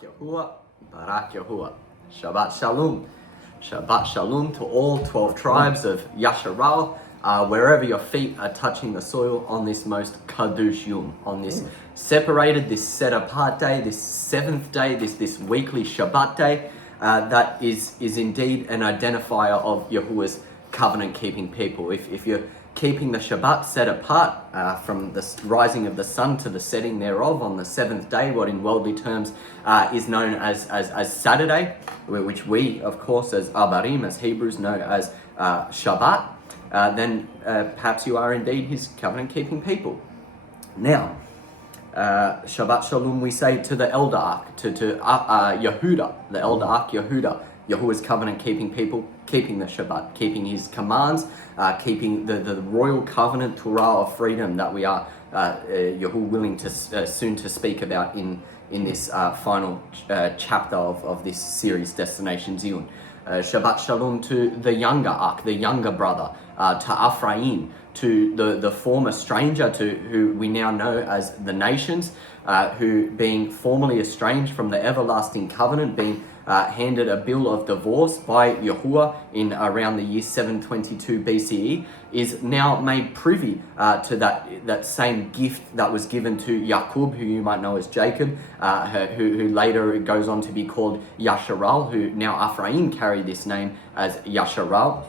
Barak Yahuwah, Barak Yahuwah. Shabbat Shalom. Shabbat Shalom to all 12 tribes of Yasharal, wherever your feet are touching the soil on this most Kadush Yom, on this separated, this set apart day, this seventh day, this weekly Shabbat day, that is indeed an identifier of Yahuwah's covenant keeping people. If you're keeping the Shabbat set apart from the rising of the sun to the setting thereof on the seventh day, what in worldly terms is known as Saturday, which we, of course, as Abarim, as Hebrews, know as Shabbat, then perhaps you are indeed his covenant keeping people. Now, Shabbat Shalom, we say to the elder ark, to Yehuda, the elder ark Yehuda, Yahuwah's covenant keeping people, keeping the Shabbat, keeping his commands, keeping the Royal Covenant Turah of freedom that we are Yahuwah willing to soon to speak about in this final chapter of this series, Destination Tzyun. Shabbat Shalom to the younger ark, the younger brother, to Ephraim, to the former stranger, to who we now know as the nations, who being formerly estranged from the everlasting covenant, being handed a bill of divorce by Yahuwah in around the year 722 BCE, is now made privy to that same gift that was given to Jacob, who you might know as Jacob, who later goes on to be called Yasharal, who now Ephraim carry this name as Yasharal.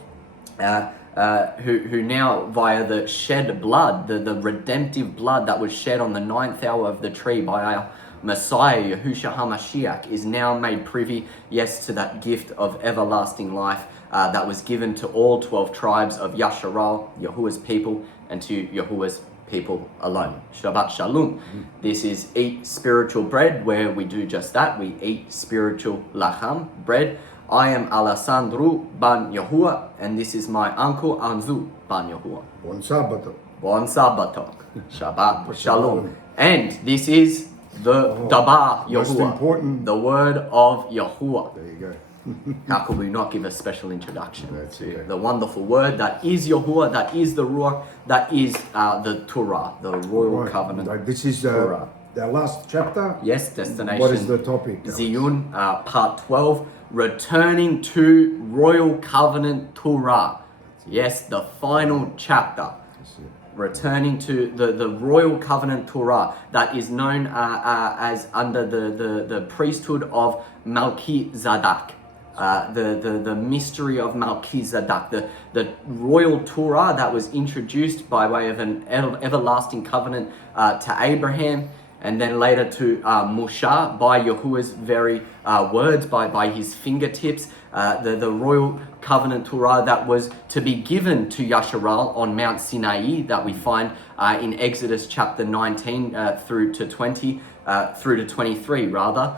Who now, via the shed blood, the redemptive blood that was shed on the 9th hour of the tree by our Messiah, 𝐉𝐄𝐄 HaMashiach, is now made privy, yes, to that gift of everlasting life that was given to all 12 tribes of Yasharal, Yahuwah's people, and to Yahuwah's people alone. Shabbat Shalom. This is Eat Spiritual Bread, where we do just that. We eat spiritual lacham, bread. I am Alessandro ban Yahuwah, and this is my uncle Anzu ban Yahuwah. Buon sabato. Buon sabato. Shabbat Shalom. And this is the Dabar Most Yahuwah, important. the word of Yahuwah. There you go. How could we not give a special introduction That's to okay. the wonderful word that is Yahuwah, that is the Ruach, that is the Torah, the Royal Right. Covenant Like, this is Turah. the last chapter. Yes, Destination What is the topic? Tzyun, part 12, returning to Royal Covenant Turah. Yes, the final chapter. That's it. Returning to the Royal Covenant Turah that is known as under the priesthood of Malky-Tzadak. The mystery of Malky-Tzadak, the royal Torah that was introduced by way of an everlasting covenant to Abraham, and then later to Moshe by Yahuwah's very words, by his fingertips, the royal covenant Torah that was to be given to Yasharal on Mount Sinai, that we find in Exodus chapter 19 through to 20, through to 23 rather.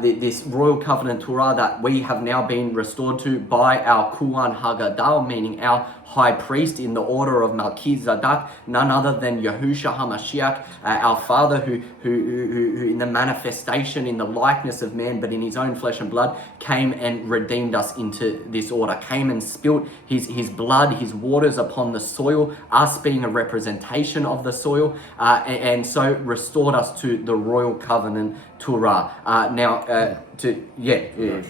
This royal covenant Torah that we have now been restored to by our Kuhan Ha'Gadal, meaning our high priest in the order of Malky-Tzadak, none other than Yahushua HaMashiach, our Father, who in the manifestation, in the likeness of man, but in his own flesh and blood, came and redeemed us into this order, came and spilt his blood, his waters upon the soil, us being a representation of the soil, and so restored us to the Royal Covenant Turah.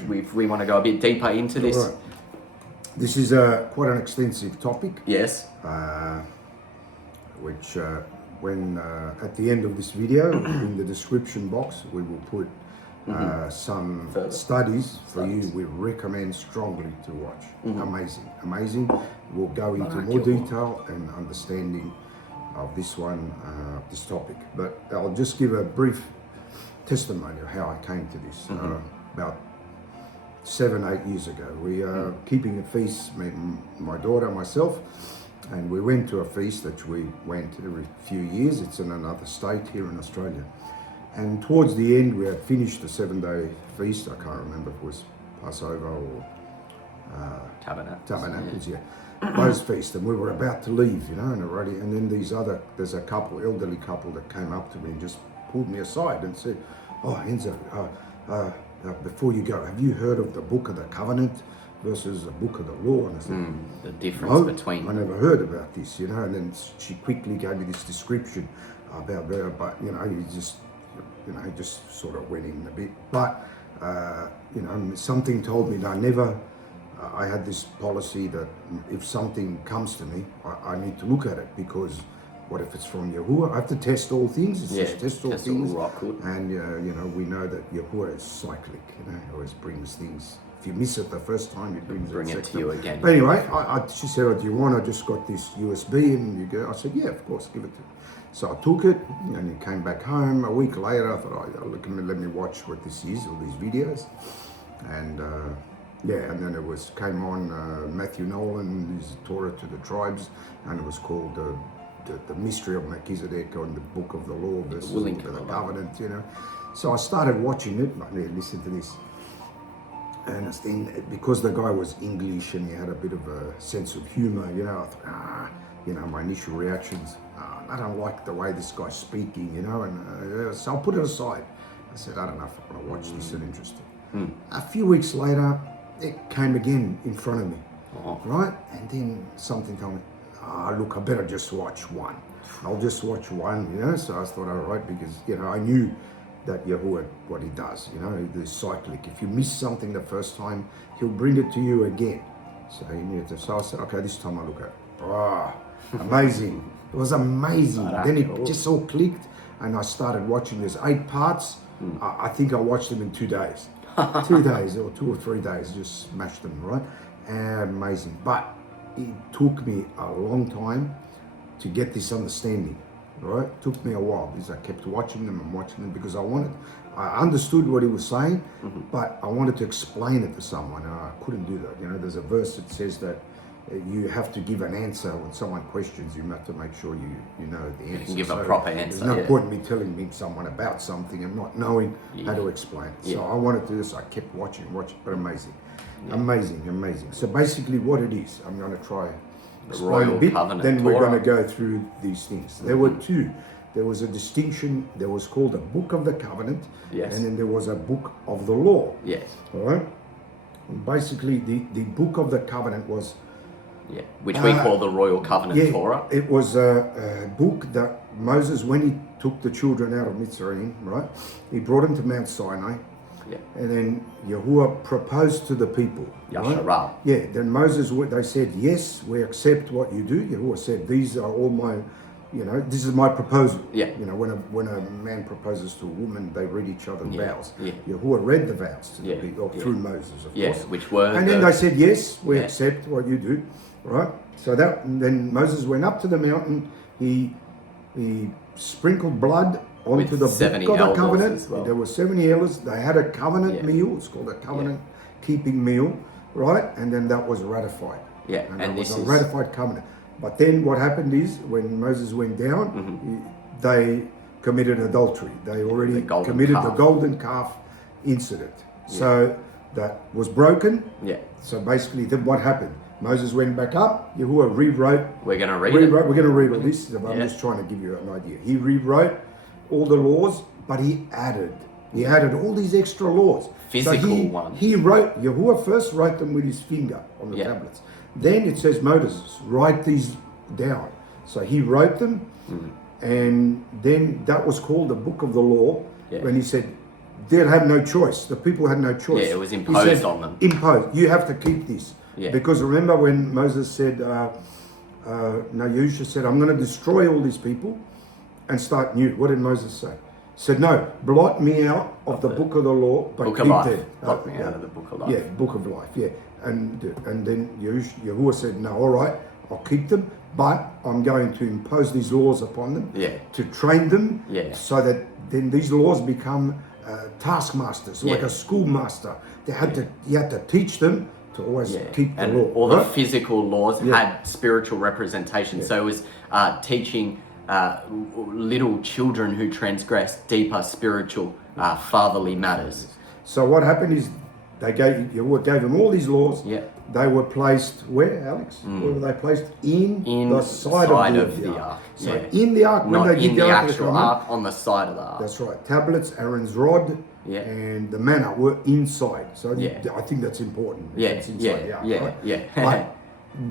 If we want to go a bit deeper into this. Right. This is quite an extensive topic. Yes. Which when at the end of this video, in the description box, we will put some Further studies for studies. you. We recommend strongly to watch. Amazing. We'll go into Barak more Yahuwah. detail and understanding of this one, this topic. But I'll just give a brief testimony of how I came to this. About 7-8 years ago, we are keeping a feast, my daughter, myself, and we went to a feast that we went every few years. It's in another state here in Australia. And towards the end, we had finished the 7-day feast. I can't remember if it was Passover or Tabernacles, yeah. Those feast, and we were about to leave, and then there's a elderly couple that came up to me and just pulled me aside and said, "Oh, Enzo, before you go, have you heard of the Book of the Covenant versus the Book of the Law?" And I said, The difference between. I never heard about this, and then she quickly gave me this description about her, but you just it just sort of went in a bit. But, something told me that I had this policy that if something comes to me, I need to look at it, because what if it's from Yahuwah? I have to test all things. It says test all things. And, we know that Yahuwah is cyclic, always brings things. If you miss it the first time, it brings it to you again. But anyway, she said, "Oh, do you want? I just got this USB," and you go. I said, "Yeah, of course, give it to me." So I took it, and it came back home. A week later, I thought, let me watch what this is, all these videos, and and then it came on Matthew Nolan, his Torah to the tribes, and it was called the mystery of Malky-Tzadak on the Book of the Law versus the Covenant, So I started watching it. Listen to this. And because the guy was English and he had a bit of a sense of humor, I thought, my initial reactions, I don't like the way this guy's speaking, and so I'll put it aside. I said, I don't know if I want to watch this, it's interesting. A few weeks later, it came again in front of me, right? And then something told me, look, I better just watch one. I'll just watch one, So I thought, all right, because, I knew that Yahuwah, what he does, the cyclic. If you miss something the first time, he'll bring it to you again. So I said, okay, this time I look at it. Amazing. It was amazing. Then it just all clicked, and I started watching. There's 8 parts. I think I watched them in 2 days. 2 days or 2 or 3 days, just smashed them, right? Amazing. But it took me a long time to get this understanding. Right? It took me a while because I kept watching them because I understood what he was saying, but I wanted to explain it to someone, and I couldn't do that. There's a verse that says that you have to give an answer when someone questions you. You have to make sure you know the answer. You can give a proper answer. There's no point in me telling someone about something and not knowing how to explain it. So I wanted to do this. I kept watching, but amazing. So basically what it is, I'm going to try the Royal Covenant then Turah. We're going to go through these things. There were 2. There was a distinction. There was called a Book of the Covenant, and then there was a Book of the Law. Yes. All right. And basically, the Book of the Covenant was, which we call the Royal Covenant Turah. It was a book that Moses, when he took the children out of Mitzrayim, right? He brought them to Mount Sinai. And then Yahuwah proposed to the people. Yasharah. Right? Then Moses, they said, yes, we accept what you do. Yahuwah said, these are all my, this is my proposal. When a man proposes to a woman, they read each other's vows. Yahuwah read the vows to the people, through Moses, of course. Which were and then they said, yes, we accept what you do. Right? So then Moses went up to the mountain. He sprinkled blood onto the Book of the Covenant. Well. There were 70 elders. They had a covenant meal. It's called a covenant keeping meal, right? And then that was ratified. And this was a ratified covenant. But then what happened is, when Moses went down, they committed adultery. They already committed the golden calf incident. So that was broken. So basically, then what happened? Moses went back up. Yahuwah rewrote. We're going to read it. We're going to read all this. I'm just trying to give you an idea. He rewrote all the laws, but he added all these extra laws. Physical ones. He wrote, Yahuwah first wrote them with his finger on the tablets. Then it says, Moses, write these down. So he wrote them, and then that was called the Book of the Law, when he said, they'd have no choice. The people had no choice. It was imposed on them. Imposed. You have to keep this. Because remember when Moses said, Yahushua said, I'm going to destroy all these people and start new. What did Moses say? He said, no, blot me out of the Book of the Law, but Book keep of Life. them. Blot me out of the Book of Life. Book of Life, And then Yahuwah said, no, all right, I'll keep them, but I'm going to impose these laws upon them to train them so that then these laws become taskmasters, like a schoolmaster. You had to teach them to always keep the law. All the physical laws had spiritual representation. So it was teaching little children who transgressed deeper spiritual fatherly matters. So what happened is Yahuwah gave them all these laws. They were placed where, Alex? Where were they placed? In the side of the ark. So in the ark, not when they in did the actual ark, on the side of the ark. That's right. Tablets, Aaron's rod, and the manna were inside. So I think that's important. It's inside the ark, right? But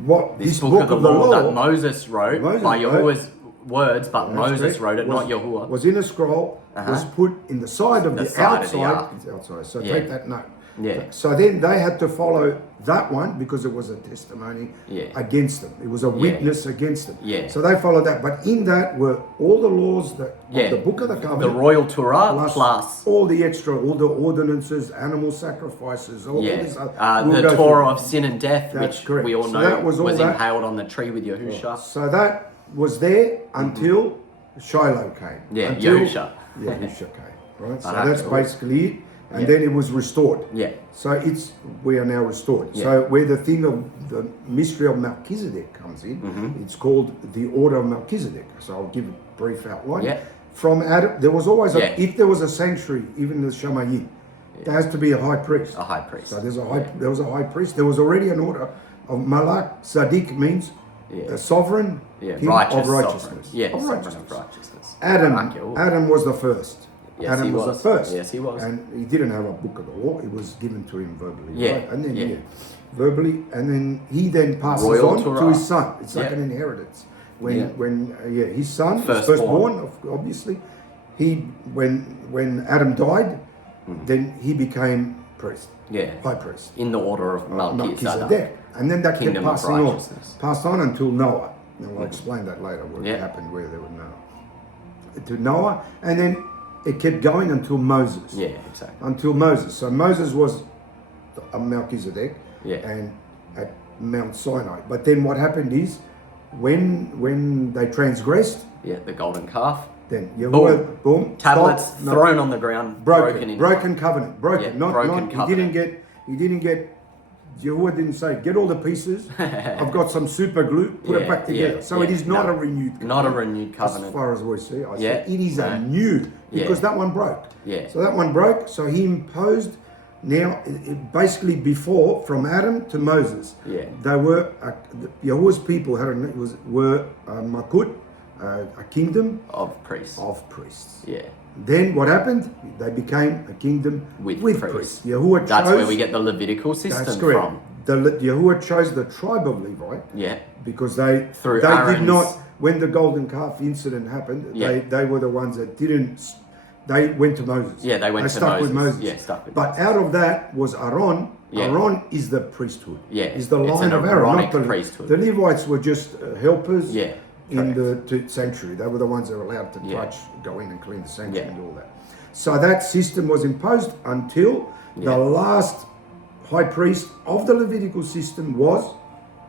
what this book of the law that Moses wrote by Yahuwah's words, but That's Moses correct. wrote it, Was- not Yahuwah. Was in a scroll, was put in the side of the side of the outside. ark. It's outside. So Yeah. take that note. Yeah. So then they had to follow that one because it was a testimony Yeah. against them. It was a witness against them. Yeah. So they followed that. But in that were all the laws that Yeah. of the book of the The covenant. Royal Torah plus all the extra, all the ordinances, animal sacrifices, all this. We'll the go Torah through. of sin and death, That's which correct. we all So know that was all was that. impaled on the tree with Yahusha. So that was there until Shiloh came. Yeah, until Yahusha. Yahusha came. Right. So Barak. that's basically it. And then it was restored. Yeah. So we are now restored. Yeah. So where the thing of the mystery of Melchizedek comes in, it's called the order of Melchizedek. So I'll give a brief outline. Yeah. From Adam, there was always Yeah. if there was a sanctuary, even the Shamayim, there has to be a high priest. A high priest. So there was a high priest. There was already an order of Malky-Tzadak means a sovereign king righteous of righteousness. sovereign. Yeah, of sovereign righteousness. of righteousness. Adam, Adam was the first. Yes, Adam he was the was. first. Yes, he was. And he didn't have a book of the law. It was given to him verbally. Yeah, Right? And then yeah. verbally, and then he then passes Royal on Torah. to his son. It's like Yeah. an inheritance. When Yeah. his son, Firstborn. obviously, when Adam died, then he became priest, Yeah. high priest. In the order of Malky-Tzadak. Melchizedek. And then that Kingdom of kept passing on, righteousness. passed on until Noah. And I'll explain that later, what Yeah. happened where there were Noah. To Noah, and then it kept going until Moses. Yeah, exactly. Until Moses. So Moses was a Melchizedek Yeah. and at Mount Sinai. But then what happened is when they transgressed, Yeah, the golden calf. then Yahuwah, boom, Tablets stopped, no, thrown on the ground, broken in broken covenant, broken. Yeah, not, broken not, covenant. he didn't get, Yahuwah didn't say, get all the pieces, I've got some super glue, put it Yeah, back together. yeah, So it yeah, is not no. a renewed covenant. Not a renewed As covenant. far as we see, I Yeah, say it is a no. new, because Yeah. that one broke. Yeah. So that one broke, so he imposed, now, basically before, from Adam to Moses, Yeah. they were, Yahuwah's people were Makut, a kingdom Of priests. of priests. Yeah. Then what happened? They became a kingdom With with priests. priests. Yahuwah That's chose, where we get the Levitical system that's correct. from. Yahuwah chose the tribe of Levi Yeah. because they Through did Aaron's- not, when the golden calf incident happened, Yeah. they were the ones that didn't, they went to Moses. Yeah, they went to stuck with Moses. Moses. Yeah, stuck with But Moses. out of that was Aaron. Yeah. Aaron is the priesthood. Yeah, Is the it's line an of Aaron, not Aaronic the priesthood. The Levites were just helpers. Yeah, In the sanctuary, they were the ones that were allowed to Yeah. touch, go in and clean the sanctuary Yeah. and all that. So that system was imposed until Yeah. the last high priest of the Levitical system was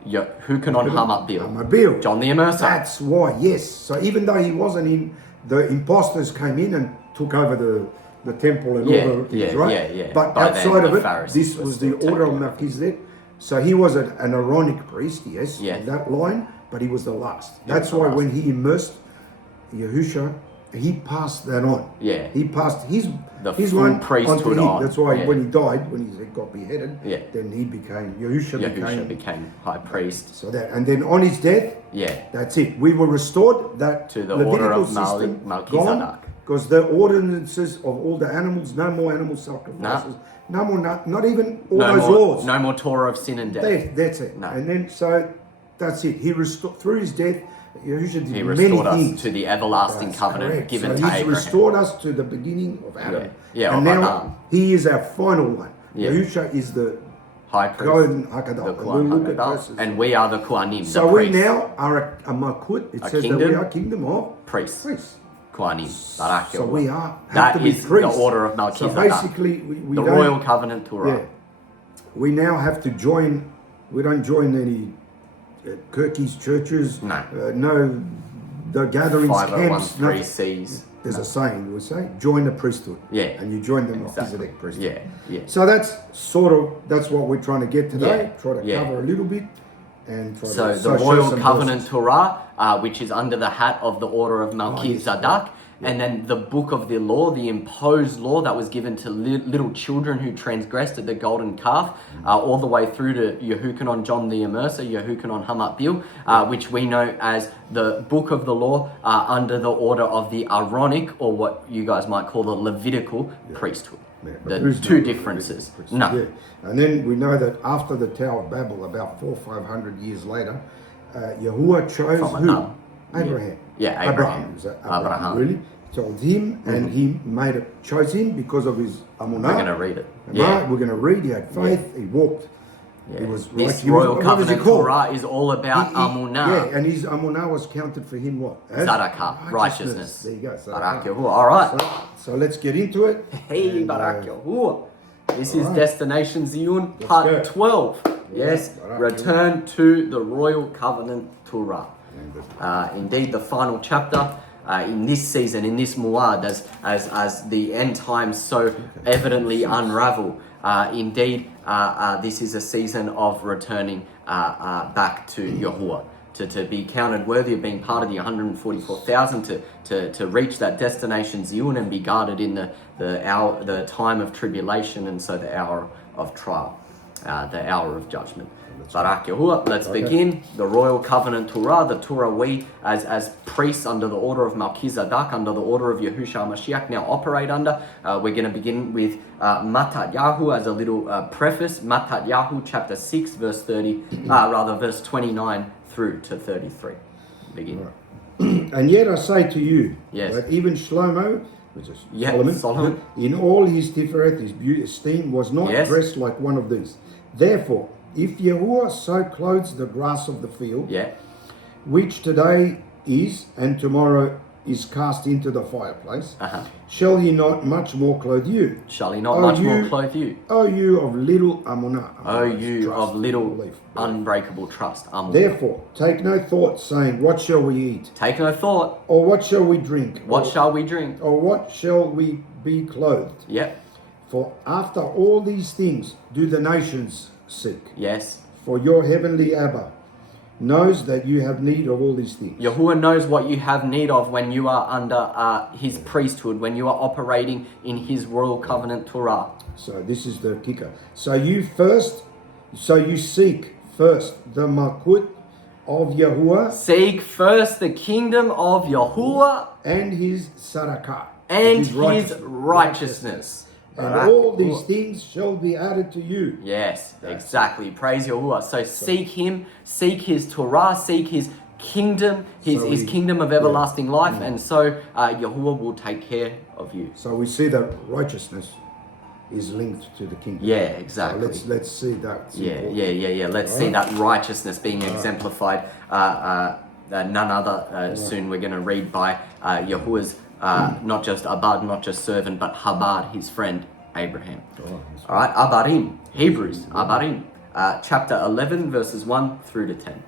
Kuhan Ha'Gadal-high. Ha'Gadal-high. John the Immerser. That's why, yes. So even though he wasn't in, the imposters came in and took over the temple and Yeah, all the things, yeah, right? yeah, yeah. But By then, outside of the it, Pharisees this were was the still order of taking over. Melchizedek. So he was an Aaronic priest, yes, Yeah. in that line, but he was the last. He That's was the why last. when he immersed Yahusha, he passed that on. Yeah. He passed The his full one priesthood onto him. on. That's why Yeah. when he died, when he got beheaded, Yeah. then he became, Yahusha Yahusha became, became high priest. so that, and then on his death, Yeah. that's it. We were restored that To the Levitical order of system Malky-Tzadak. gone, because the ordinances of all the animals, no more animal sacrifices, no more, not even all No those more, laws. no more Torah of sin and death. That's it. No. And then so that's it. He restored through his death. Yahushua did He many restored us things. to the everlasting That's covenant correct. given so to he's Abraham. restored us to the beginning of Adam. Yeah, and of now Adam. he is our final one. Yeah. Yahushua is the High priest. Kuhan The Ha'Gadal-high. And Kuhan we'll look at Ha'Gadal-high. verses. And we are the Kuhanim, So the we priests. now are a Makut. It A says that kingdom. we are kingdom of Priests. priests. Kuhanim. Barak. So we have That to be is the priests. order of So Malky-Tzadak. basically, we The don't, Royal Covenant Turah. yeah, we now have to join. We don't join any Kirki's churches. No. The gatherings, camps. 501(c)s. There's a saying we say, join the priesthood. Yeah. And you join the Exactly. Melchizedek priesthood. Yeah, yeah. So that's what we're trying to get today. Yeah, Try to yeah. cover a little bit and try So to the show Royal some Covenant verses. Turah, which is under the hat of the order of yes, Malky-Tzadak, and then the book of the law, the imposed law that was given to little children who transgressed at the golden calf, all the way through to 𝤉𤄄𝐤𝐿, John the Immerser, 𝤉𝄄𝐤𝐼, which we know as the book of the law under the order of the Aaronic, or what you guys might call the Levitical priesthood. Yeah, but The there is two no differences. priesthood. No. Yeah. And then we know that after the Tower of Babel, about 400 or 500 years later, Yahuwah chose From who? Adam. Abraham. Yeah, Abraham. Was that Abraham. Really? Told him, and he chose him because of his amunah. We're going to read it. Right? We're going to read. He had faith. He walked. He was right. This Royal Covenant Turah is all about amunah. Yeah, and his amunah was counted for him what? As tzedakah, righteousness. There you go. Barak Yahuwah. All right. So let's get into it. Hey, Barak Yahuwah. This is Destination Tzyun, part 12. Yes, return to the Royal Covenant Turah. Indeed, the final chapter in this season, in this muad, as the end times so evidently unravel. Indeed, this is a season of returning back to Yahuwah, to be counted worthy of being part of the 144,000, to reach that destination Tzyun and be guarded in the time of tribulation, and so the hour of trial, the hour of judgment. Barak Yahuwah. Let's begin. The Royal Covenant Turah, the Turah we as priests under the order of Malky-Tzadak, under the order of Yahushua Mashiach, now operate under. We're going to begin with Matat as a little preface. Matat chapter 6 verse 29 through to 33. Begin. And yet I say to you, yes, that even Shlomo, which is Solomon, in all his tiferet, his beauty, esteem, was not dressed like one of these. Therefore, if Yahuwah so clothes the grass of the field, which today is and tomorrow is cast into the fireplace, shall he not much more clothe you? Shall he not much more clothe you? O you of little amunah. O you of little unbreakable trust. Therefore, take no thought, saying, what shall we eat? Take no thought. Or what shall we drink? What shall we drink? Or what shall we be clothed? For after all these things do the nations seek. Yes. For your heavenly Abba knows that you have need of all these things. Yahuwah knows what you have need of when you are under his priesthood, when you are operating in his Royal Covenant Turah. So this is the kicker. So you seek first the Malkut of Yahuwah. Seek first the kingdom of Yahuwah and his Tzedakah. And his righteousness. And all these things shall be added to you. Yes, exactly. Praise Yahuwah. So seek him, seek his Torah, seek his kingdom, his kingdom of everlasting life, and so Yahuwah will take care of you. So we see that righteousness is linked to the kingdom. Yeah, exactly. So let's see that. Yeah. Let's see that righteousness being exemplified. None other. Soon we're going to read by Yahuwah's not just Abad, not just servant, but Habad, his friend Abraham. All right, Abarim, Hebrews, Abarim, chapter 11, verses 1 through to 10.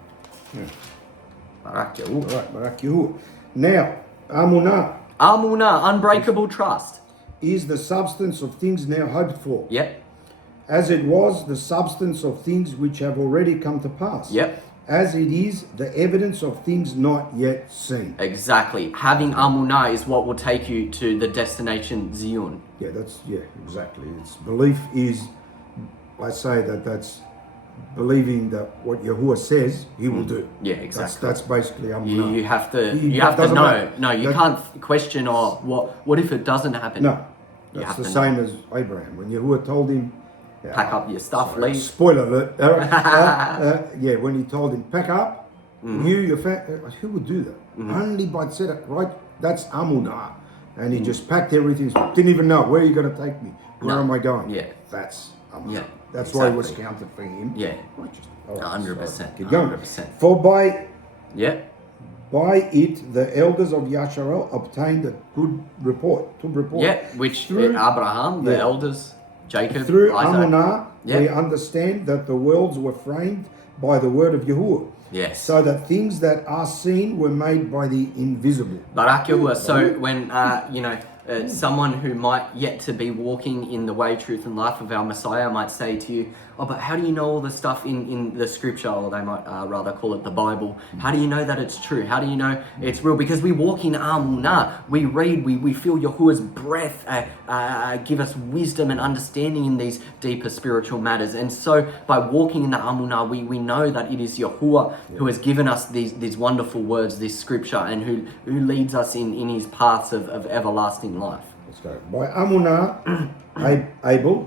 Barak Yahuwah. All right, Barak Yahuwah. Now, Amunah, unbreakable trust, is the substance of things now hoped for. Yep. As it was the substance of things which have already come to pass. Yep. As it is the evidence of things not yet seen. Exactly. Having Amunah is what will take you to the destination Tzyun. Yeah, exactly. It's belief is, I say that's believing that what Yahuwah says, he will do. Yeah, exactly. That's basically Amunah. You have to know. No, you can't question or what if it doesn't happen? No. That's the same as Abraham. When Yahuwah told him, pack up your stuff, leave. Spoiler alert. When he told him, pack up, your who would do that? Only by tzedakah, right? That's amunah. And he just packed everything. Didn't even know, where are you going to take me? Where am I going? Yeah. That's amunah. Yeah. That's why it was counted for him. Yeah. 100%. Keep going. 100%. For by it the elders of Yasharal obtained a good report. Yeah, which through Abraham, the elders, Jacob, through Isaac. Amunah, we understand that the worlds were framed by the word of Yahuwah. Yes. So that things that are seen were made by the invisible. Barak Yahuwah. So when someone who might yet to be walking in the way, truth, and life of our Messiah might say to you, oh, but how do you know all the stuff in the scripture, or they might rather call it the Bible? How do you know that it's true? How do you know it's real? Because we walk in Amunah. We read, we feel Yahuwah's breath give us wisdom and understanding in these deeper spiritual matters. And so by walking in the Amunah, we know that it is Yahuwah who has given us these wonderful words, this scripture, and who leads us in his paths of everlasting life. Let's go. By Amunah, Abel,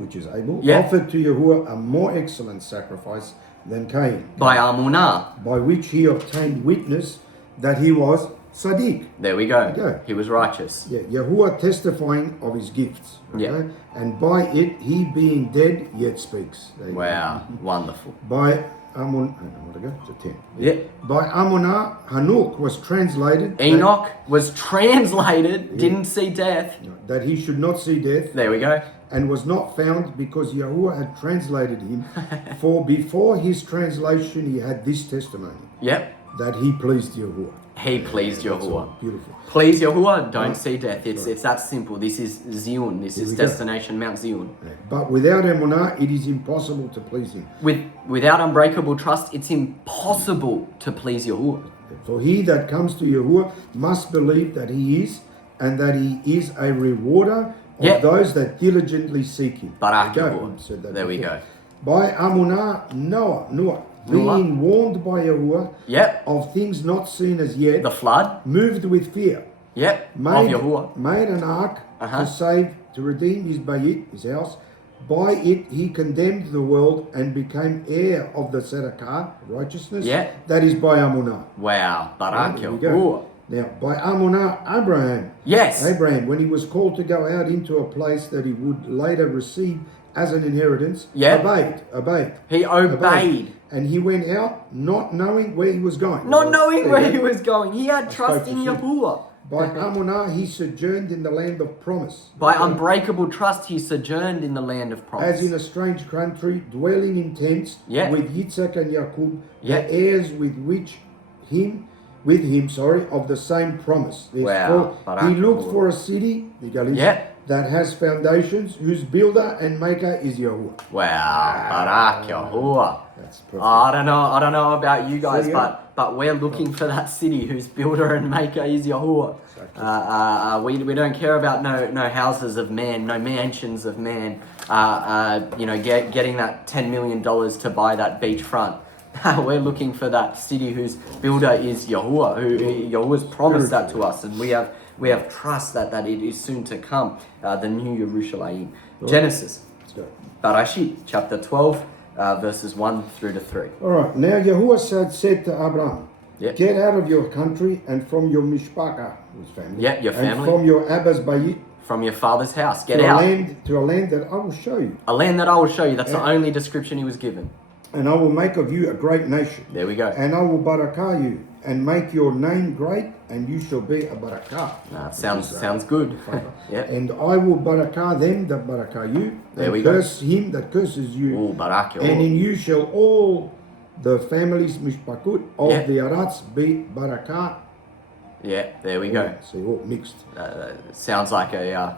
which is Abel, offered to Yahuwah a more excellent sacrifice than Cain. By Amunah. By which he obtained witness that he was Tzaddik. There we go. Okay. He was righteous. Yeah, Yahuwah testifying of his gifts. Okay? Yeah. And by it, he being dead yet speaks. There you go. Wow, wonderful. By Amun, I don't want to go to 10. Yeah. By Amunah, Hanuk was translated. Enoch was translated, didn't see death. That he should not see death. There we go. And was not found because Yahuwah had translated him. For before his translation, he had this testimony. Yep. That he pleased Yahuwah. He pleased That's all. Yahuwah. Beautiful. Please Yahuwah, don't see death. It's that simple. This is Tzyun. This is we go. destination Mount Tzyun. But without emunah, it is impossible to please him. Without unbreakable trust, it's impossible to please Yahuwah. For he that comes to Yahuwah must believe that he is, and that he is a rewarder of those that diligently seek him. Barak There we Yahuwah. go. Said that There we before. go. By Amunah, Noah, being warned by Yahuwah Yep. of things not seen as yet, The flood. moved with fear, Yep. made, Of Yahuwah. made an ark Uh-huh. to redeem his bayit, his house. By it he condemned the world and became heir of the tzedakah, righteousness. Yeah. That is by Amunah. Wow. Barak There we go. Yahuwah. Now, by Amunah, Yes. Abraham, when he was called to go out into a place that he would later receive as an inheritance, obeyed. He obeyed. And he went out not knowing where he was going. Not knowing There where you he go. was going. He had trust spoke in to Yahuwah. By Amunah, he sojourned in the land of promise. By unbreakable trust, he sojourned in the land of promise. As in a strange country, dwelling in tents with Yitzhak and Jacob, the heirs with him, of the same promise. Therefore, he looked for a city, that has foundations, whose builder and maker is Yahuwah. Wow, Barak Yahuwah. That's perfect. I don't know about you guys, See, but we're looking for that city whose builder and maker is Yahuwah. We don't care about no houses of man, no mansions of man. Getting that $10 million to buy that beachfront. We're looking for that city whose builder is Yahuwah, who Yahuwah's promised that to us, and we have trust that it is soon to come, the new Yerushalayim. Genesis, Bereshit, chapter 12, verses 1 through to 3. All right. Now Yahuwah said to Abraham, get out of your country and from your mishpacha, his family. Your family. And from your Abba's bayit. From your father's house. Get out. To a land that I will show you. A land that I will show you. That's the only description he was given. And I will make of you a great nation. There we go. And I will barakah you and make your name great, and you shall be a barakah. Sounds good. And I will barakah them that barakah you, and curse him that curses you. Ooh, barak Yahuwah. And in you shall all the families mishpakut of the Arats be barakah. Yeah, there we go. See, all mixed. Sounds like a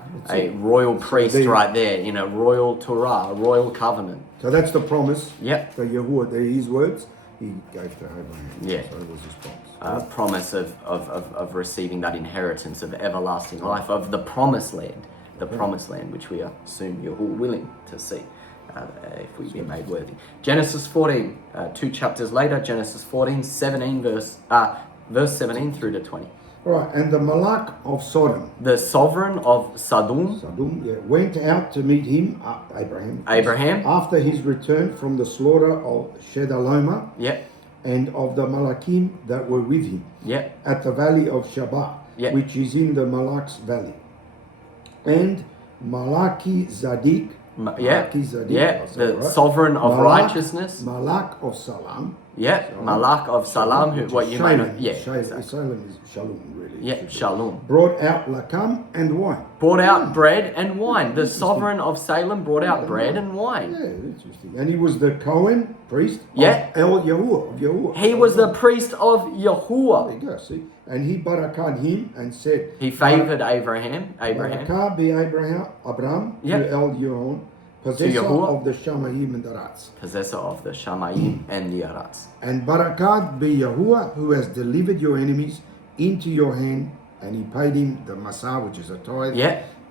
royal priest right there in a royal Torah, a royal covenant. So that's the promise. Yep. So Yahuwah, his words, he gave to Abraham. Yeah. So that was his promise. Promise of receiving that inheritance of everlasting life, of the promised land, which we are soon, Yahuwah, willing to see, if we be made worthy. Genesis 14, 2 chapters later, Genesis 14, 17 verse 17 through to 20. All right, and the Malak of Sodom, the sovereign of Sodom, went out to meet him, Abraham, after his return from the slaughter of Chedorlaomer, and of the Malakim that were with him, at the valley of Shabbat, which is in the Malak's valley, and Malky-Tzadak, the sovereign of righteousness, Malak of Salam. Malak of Salam, who what you Shalom. may know. Salem is Shalom, really. Shalom. Brought out lakam and wine. Brought out bread and wine. The sovereign of Salem brought out bread and wine. Yeah, interesting. And he was the Cohen priest of Yahuwah. He was the priest of Yahuwah. There you go, see. And he barakad him and said, he favored Abraham. Barakah be Abraham to El-Yehon, possessor of the Shamayim and the Arats. Possessor of the Shamayim and the Arats. And barakad be Yahuwah, who has delivered your enemies into your hand, and he paid him the masah, which is a tithe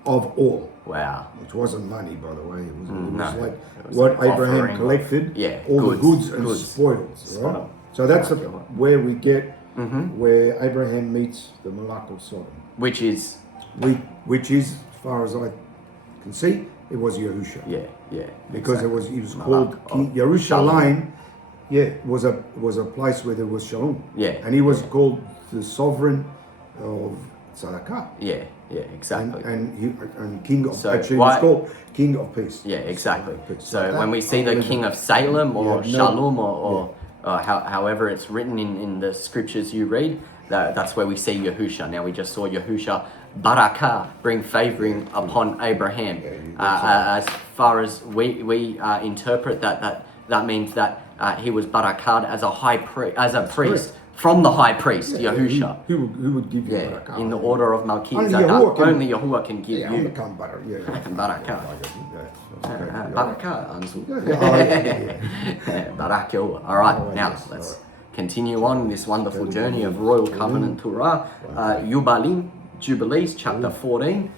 of all. Wow. Which wasn't money, by the way. It was like was what offering Abraham collected, all the goods and spoils. Right? So that's where we get where Abraham meets the Malak of Sodom. Which is, as far as I can see, it was Yahusha. Because exactly. He was called King Yerushalayim. Was a place where there was shalom. And he was called the sovereign of Tzedakah. Yeah, exactly. And king of, So actually why- it's called King of Peace. Yeah, exactly. Peace. So that- when we see the I'll king leave of Salem or Yeah, no- Shalom or however it's written in the scriptures you read, that's where we see Yahusha. Now we just saw Yahusha Barakah, bring favoring upon Abraham. As far as we interpret that means that he was Barakah as a priest from the high priest, Yahusha. Who would give you Yeah, Barakah? in the order of Only Malky-Tzadak. Yahuwah can- Only Yahuwah can give Yeah, you become Barak. Yeah. Barakah. Barakah, Anzu. Yeah. Barak Yahuwah. All right, Oh, now yes, let's all right. continue on this wonderful journey of Royal Covenant Turah, Yubalim, Jubilees, chapter 14,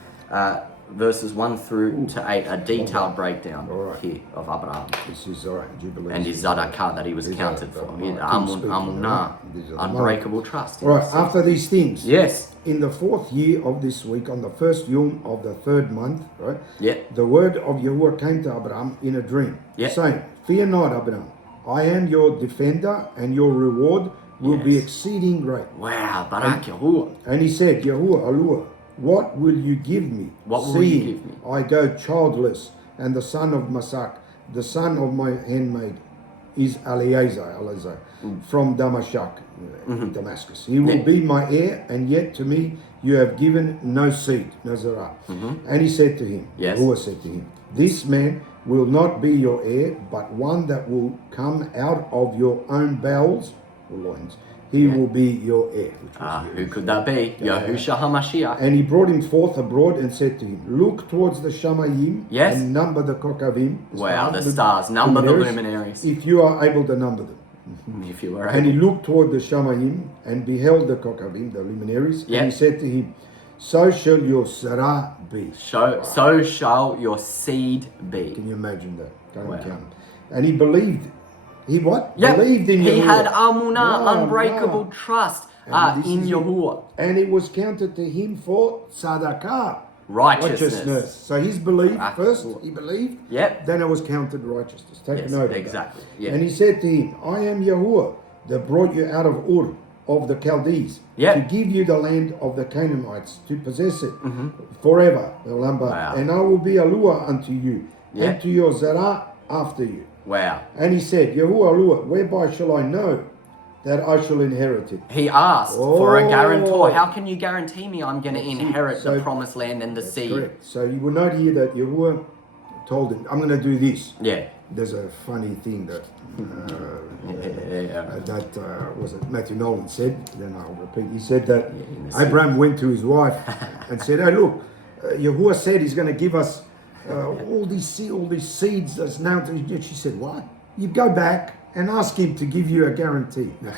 verses 1 through to 8, a detailed breakdown All right. here of Abraham This is all right. Jubilee. and his Zadakah that he was These counted are for. the In King's speaking, Amunah, right? These are the unbreakable trust. All right. After these things, Yes. in the 4th year of this week, on the 1st 𝐤𝐄𝐄 of the 3rd month, right? Yeah. The word of Yahuwah came to Abraham in a dream, Yeah. saying, "Fear not, Abraham. I am your defender, and your reward will be Yes. exceeding great." Wow, Barak Yahuwah. And he said, Yahuwah, Aluah, what will you give me? What will you seeing give me? I go childless, and the son of Masak, the son of my handmaid, is Eliezer from Damascus, Damascus. He will Yeah. be my heir, and yet to me you have given no seed, no zarah. And he said to him, Yes. Yahuwah said to him, this man will not be your heir, but one that will come out of your own bowels, or loins. He will be your heir. Which was Who could that be? Yahusha HaMashiach. and he brought him forth abroad and said to him, look towards the Shamayim Yes. and number the Kokavim. Wow, the stars. Number the luminaries. If you are able to number them. If you were And he able. looked toward the Shamayim and beheld the Kokavim, the luminaries. Yeah. And he said to him, so shall your Sarah be. So shall your seed be. Can you imagine that? Go and Wow. count. And he believed. He what? Yep. Believed in He Yahuwah. had Amunah, Wow, unbreakable wow. trust And this in is it. Yahuwah. And it was counted to him for Tzedakah. Righteousness. So his belief, Ah, first cool. he believed, Yep. then it was counted righteousness. Take Yes, note of exactly. that. Yeah. And he said to him, I am Yahuwah that brought you out of Ur, of the Chaldees, Yep. to give you the land of the Canaanites, to possess it forever. Wow. And I will be Aluah unto you, Yeah. and to your Zarah after you. Wow. And he said, Yahuwah, Aluah, whereby shall I know that I shall inherit it? He asked for a guarantor. Oh. How can you guarantee me I'm going to inherit the So- promised land and the seed? Correct. So you will note here that Yahuwah told him, I'm going to do this. Yeah. There's a funny thing that was it Matthew Nolan said. Then I'll repeat. He said that in the Abraham went to his wife and said, "Hey, look, Yahuwah said He's going to give us all these seeds. That's now." She said, "What? You go back and ask Him to give you a guarantee." No,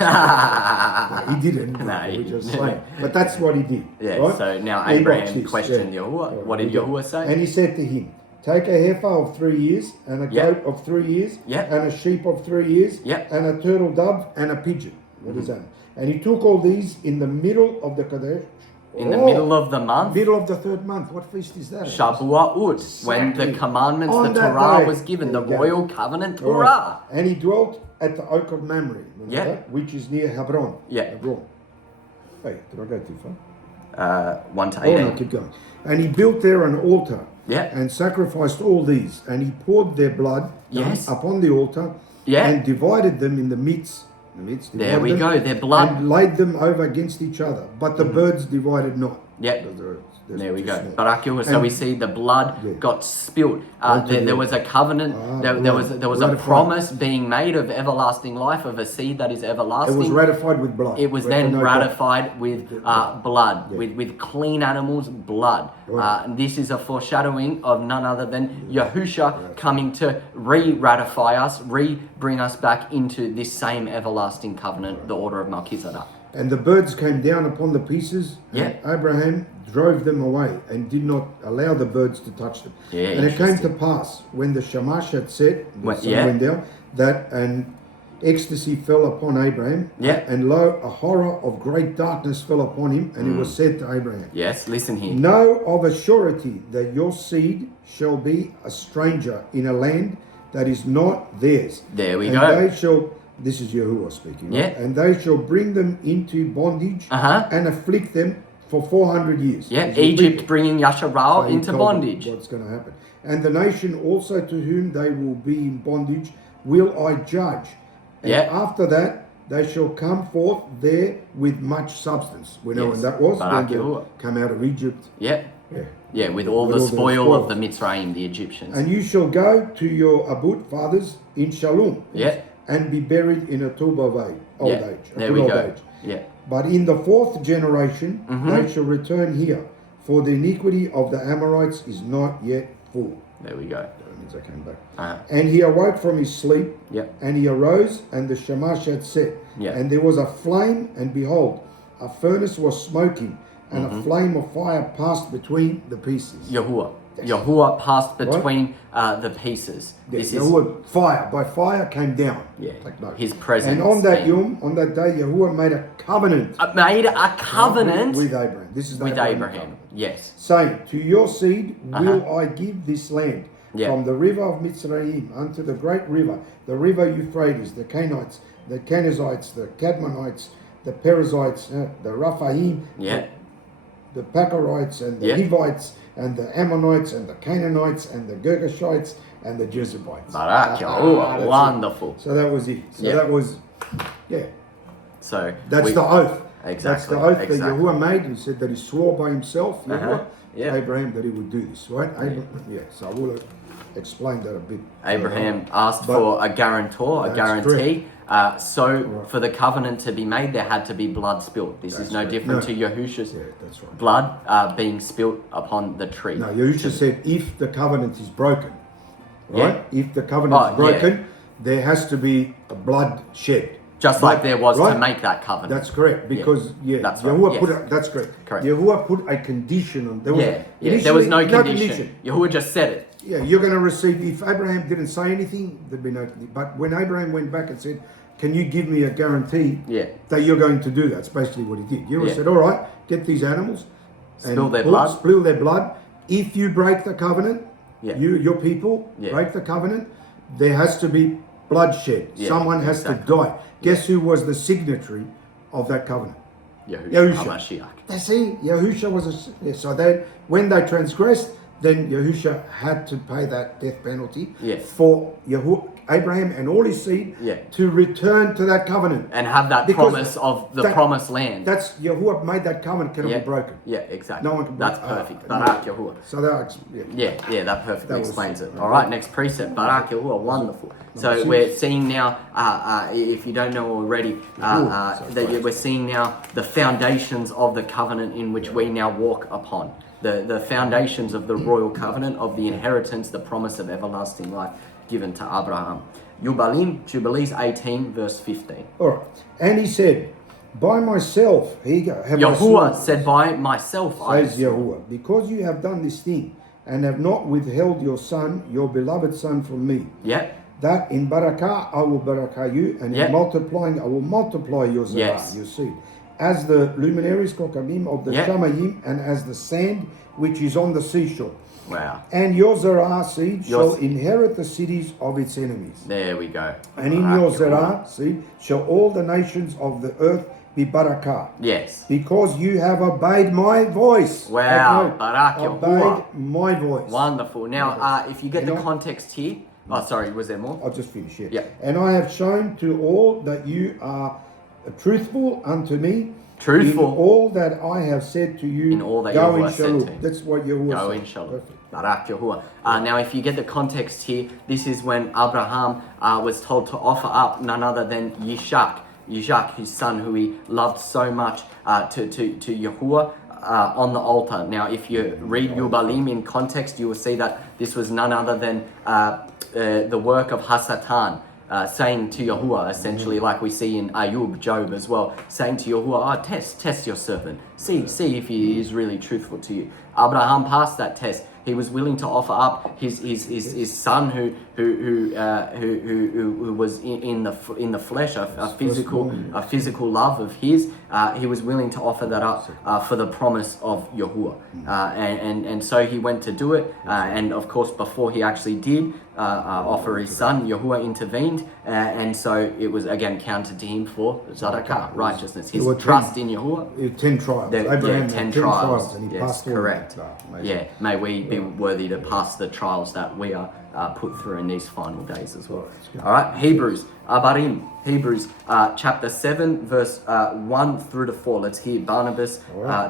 he didn't. No, he we just didn't. say. But that's what he did. Yeah, right? so now He Abraham watched this, questioned yeah. Yahuwah. What did Yahuwah say? And he said to him, take a heifer of 3 years, and a Yeah. goat of 3 years, Yeah. and a sheep of 3 years, Yeah. and a turtle dove, and a pigeon. What is that? And he took all these in the middle of the Kadesh. In the middle of the month, Middle of the 3rd month. What feast is that? Shabua'ut, when the Exactly. commandments, On the that Torah day. was given, the There you go. Royal Covenant All right. Turah. And he dwelt at the oak of Mamre, remember Yeah. that? Which is near Hebron. Yeah. Hebron. Hey, did I go too far? 1 to Oh, no, 18. keep going. And he built there an altar. Yeah. And sacrificed all these. And he poured their blood Yes. upon the altar. Yeah. And divided them in the midst. There we divided go, them, their blood. And laid them over against each other. But the birds divided not. Yeah. There's There we too go. small. Barak Yahuwah. So And- we see the blood Yeah. got spilt. Onto There the- was a covenant. There was a ratified. promise being made of everlasting life, of a seed that is It everlasting. was ratified with blood. It was We have to then note that. ratified with blood, Yeah. with clean animals' blood. Right. And this is a foreshadowing of none other than Yahusha coming to re-ratify us, bring us back into this same everlasting covenant, the order of Malky-Tzadak. And the birds came down upon the pieces, and Yeah. Abraham drove them away and did not allow the birds to touch them. Yeah, and it came to interesting. pass when the Shamash had set, the Well, sun yeah. went down, that an ecstasy fell upon Abraham, Yeah. and lo, a horror of great darkness fell upon him, and it was said to Abraham, Yes, listen here. know of a surety that your seed shall be a stranger in a land that is not theirs. There we and go. They shall, this is Yahuwah speaking, right? Yeah. And they shall bring them into bondage Uh-huh. and afflict them for 400 years. Yeah, He's Egypt repeating. bringing Yasharal So he into told them bondage. what's going to happen. And the nation also to whom they will be in bondage will I judge. And Yeah. after that, they shall come forth there with much substance. We know Yes. when that was, Barak when they Yahuwah. come out of Egypt. Yeah, Yeah. yeah, with all With the all the spoil of spoils. the Mitzrayim, the Egyptians. And you shall go to your Abut fathers in Shalom. Yeah. And be buried in a tomb of old Yeah, age. there good we old go. age. Yeah, But in the fourth generation, they shall return here, for the iniquity of the Amorites is not yet full. there we go. That means I came back. Uh-huh. And he awoke from his sleep, Yeah. and he arose, and the Shamash had set. Yeah. And there was a flame, and behold, a furnace was smoking, and a flame of fire passed between the pieces. Yahuwah. Yahuwah passed between the pieces. Yes, This there is was fire. By fire came down. Yeah, Take note. his presence. And on that being- Yom, on that day, Yahuwah made a covenant made a covenant with Abraham. This is the with Abraham Abraham. covenant. Yes. Saying, to your seed will I give this land, Yeah. from the river of Mitzrayim unto the great river, the river Euphrates, the Canaanites, the Kenizzites, the Cadmonites, the Perizzites, the Raphaim, Yeah. the Pacharites, and the Yeah. Hivites, and the Ammonites, and the Canaanites, and the Girgashites, and the Jebusites. Barak, that's Yahuwah. it. Wonderful. So that was it. So Yeah. that was, yeah. So That's we- the oath. Exactly, That's the oath exactly. that Yahuwah made. He said that he swore by himself, Yahuwah, Yeah. to Abraham, that he would do this, right? Yeah. So I will explain that a bit. Abraham asked But- for a guarantor, a That's guarantee. So for the covenant to be made, there had to be blood spilt. This is That's no right. different No. to Yahusha's Yeah, that's right. blood being spilt upon the tree. No, Yahusha said if the covenant is broken, right? If the covenant Oh, is broken, there has to be a blood shed. Just like there was right? to make that covenant. That's correct, because That's right, Yahuwah yes. put a, that's correct. Correct. Yahuwah put a condition on. There was There was no initially condition. Yahuwah just said it. Yeah, you're going to receive. If Abraham didn't say anything, there'd be no. But when Abraham went back and said, "Can you give me a guarantee Yeah. that you're going to do that?" That's basically what he did. Yahuwah Yeah. said, "All right, get these animals, Spill their blood. Spill their blood. If you break the covenant, Yeah. your people Yeah. break the covenant. There has to be bloodshed. Yeah, Someone has exactly. to die. Guess who was the signatory of that covenant? Yahushua Yahusha. HaMashiach. That's it. Yahusha was so they when they transgressed, then Yahusha had to pay that death penalty Yes. for Abraham and all his seed Yeah. to return to that covenant. And have that Because promise of the that- promised land. That's Yahuwah made that covenant cannot yeah. be broken. Yeah, exactly. No one can break. That's perfect. Barak Yahuwah. So that That perfectly That was- explains it. All right, next precept, Barak Yahuwah, wonderful. So six. we're seeing now, if you don't know already, we're seeing now the foundations of the covenant in which we now walk upon. The foundations of the royal covenant, of the inheritance, the promise of everlasting life given to Abraham. Jubilees 18, verse 15. all right. And he said, "By myself, here you go. Have I Yahuwah sworn," said, by myself I says Yahuwah, "because you have done this thing and have not withheld your son, your beloved son, from me. Yeah, That in barakah I will barakah you, and Yeah. in multiplying I will multiply your zarah, Yes. your seed, as the luminaries kokabim of the Yeah. shamayim, and as the sand which is on the seashore. wow. And your zarah seed Your shall inherit the cities of its enemies. There we go. And in Barak your Yahuwah. zarah seed shall all the nations of the earth be barakah, Yes. because you have obeyed my voice." Wow, Take note. Barak Obeyed Yahuwah. my voice. Wonderful. Now, if you get And the I- context here, oh, sorry, was there more? I'll just finish here. Yeah. And I have shown to all that you are truthful unto me. Truthful. In all that I have said to you. In all that go Yahuwah in said shalom. to you. That's what Yahuwah Go said. in shalom. Perfect. Barak Yahuwah. Now, if you get the context here, this is when Abraham was told to offer up none other than Yishak, his son, who he loved so much, to Yahuwah on the altar. Now, if you read Yubalim in context, you will see that this was none other than the work of Hasatan. Saying to Yahuwah, essentially, like we see in Ayub, Job as well, saying to Yahuwah, test your servant, see if he is really truthful to you. Abraham passed that test. He was willing to offer up his son, who was in the flesh, a physical love of his, he was willing to offer that up for the promise of Yahuwah, and so he went to do it, and of course before he actually did offer his son, Yahuwah intervened, and so it was again counted to him for tzedakah, righteousness, his trust in Yahuwah. 10 trials. Abraham had 10 trials. and he Yes, passed all correct. that. Yeah, may we be worthy to pass the trials that we are put through in these final days as well. All right, Hebrews chapter 7, verse 1 through to 4. Let's hear Barnabas,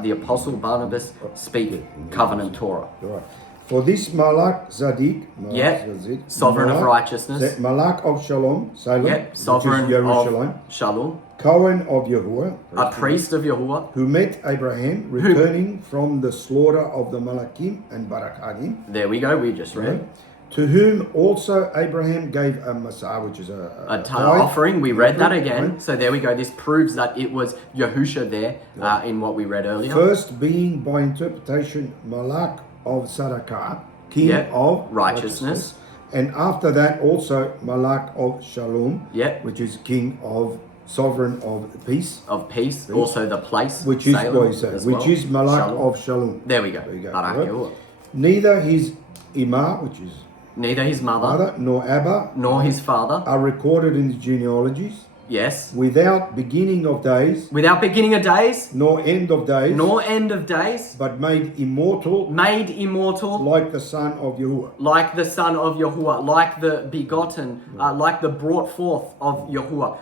the apostle Barnabas, speak Covenant Torah. All right. For this Malky-Tzadak, sovereign of righteousness. Malak of Shalom, Salem, Sovereign of Shalom. Cohen of Yahuwah, A priest of Yahuwah, who met Abraham returning from the slaughter of the Malakim and Barak. There we go, we just read. To whom also Abraham gave a Messiah, which is a tithe offering. We read that again. Right? So there we go. This proves that it was Yahusha there in what we read earlier. First being by interpretation Malak of Tzedakah, king of righteousness. And after that also Malak of Shalom, which is king of sovereign of peace. Of peace. Also the place. Which is which is Malak of Shalom. There we go. Barak, right? Neither his Ima, which is neither his mother, nor Abba, nor his father are recorded in the genealogies. Yes. Without beginning of days. Without beginning of days. Nor end of days. Nor end of days. But made immortal. Made immortal. Like the son of Yahuwah. Like the son of Yahuwah. Like the begotten. Like the brought forth of Yahuwah.